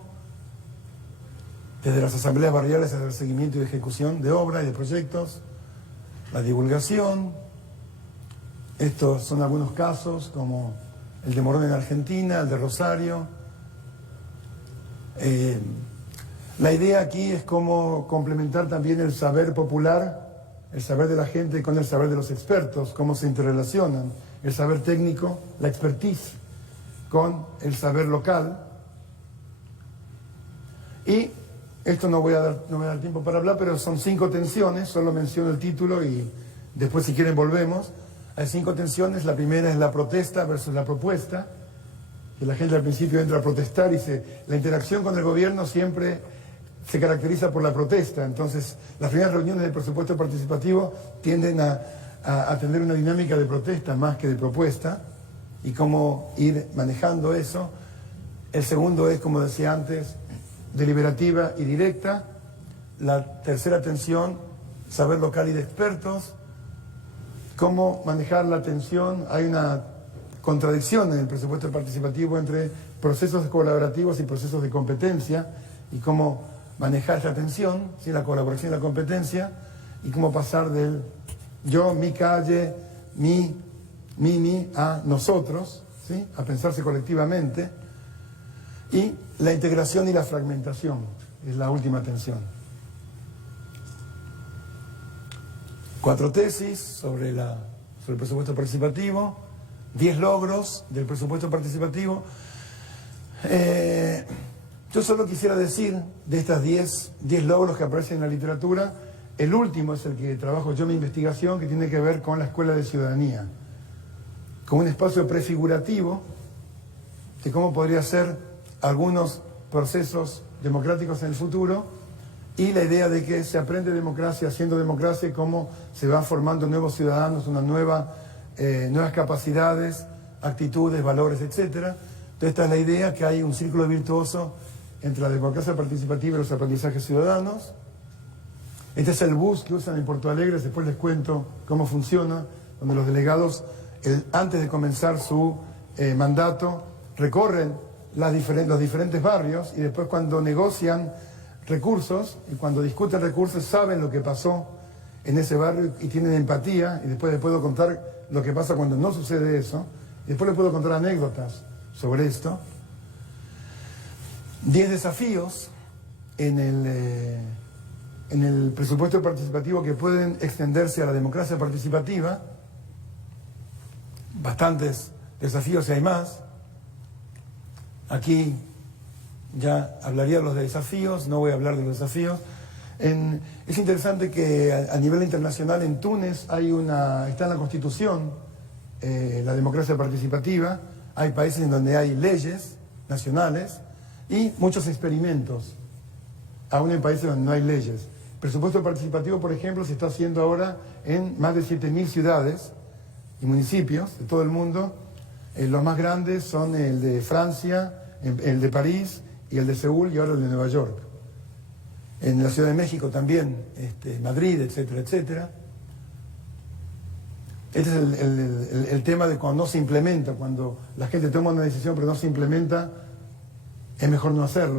desde las asambleas barriales hasta el seguimiento y ejecución de obras y de proyectos, la divulgación. Estos son algunos casos, como el de Morón en Argentina, el de Rosario. La idea aquí es cómo complementar también el saber popular, el saber de la gente con el saber de los expertos, cómo se interrelacionan, el saber técnico, la expertise, con el saber local. Y esto no me voy a dar tiempo para hablar, pero son 5 tensiones, solo menciono el título y después si quieren volvemos. Hay 5 tensiones, la primera es la protesta versus la propuesta, que la gente al principio entra a protestar y la interacción con el gobierno siempre se caracteriza por la protesta. Entonces, las primeras reuniones del presupuesto participativo tienden a tener una dinámica de protesta más que de propuesta, y cómo ir manejando eso. El segundo es, como decía antes, deliberativa y directa. La tercera tensión, saber local y de expertos. Cómo manejar la tensión. Hay una contradicción en el presupuesto participativo entre procesos colaborativos y procesos de competencia, y cómo manejar esa tensión, ¿sí? La colaboración y la competencia, y cómo pasar del yo, mi calle, mi, a nosotros, ¿sí? A pensarse colectivamente. Y la integración y la fragmentación es la última tensión. 4 tesis sobre el presupuesto participativo, 10 logros del presupuesto participativo. Yo solo quisiera decir, de estas 10 logros que aparecen en la literatura, el último es el que trabajo yo en mi investigación, que tiene que ver con la Escuela de Ciudadanía, con un espacio prefigurativo de cómo podría ser algunos procesos democráticos en el futuro, y la idea de que se aprende democracia haciendo democracia, y cómo se van formando nuevos ciudadanos, nuevas capacidades, actitudes, valores, etc. Entonces esta es la idea, que hay un círculo virtuoso entre la democracia participativa y los aprendizajes ciudadanos. Este es el bus que usan en Porto Alegre, después les cuento cómo funciona, donde los delegados, antes de comenzar su mandato, recorren los diferentes barrios, y después cuando negocian recursos y cuando discuten recursos saben lo que pasó en ese barrio y tienen empatía, y después les puedo contar lo que pasa cuando no sucede eso, y después les puedo contar anécdotas sobre esto. 10 desafíos en el presupuesto participativo que pueden extenderse a la democracia participativa. Bastantes desafíos y hay más. Aquí ya hablaría de los desafíos, no voy a hablar de los desafíos. Es interesante que a nivel internacional en Túnez está en la Constitución la democracia participativa. Hay países en donde hay leyes nacionales y muchos experimentos, aún en países donde no hay leyes. Presupuesto participativo, por ejemplo, se está haciendo ahora en más de 7.000 ciudades y municipios de todo el mundo. Los más grandes son el de Francia, el de París y el de Seúl y ahora el de Nueva York. En la Ciudad de México también, Madrid, etcétera, etcétera. Este es el tema de cuando no se implementa, cuando la gente toma una decisión pero no se implementa, es mejor no hacerlo.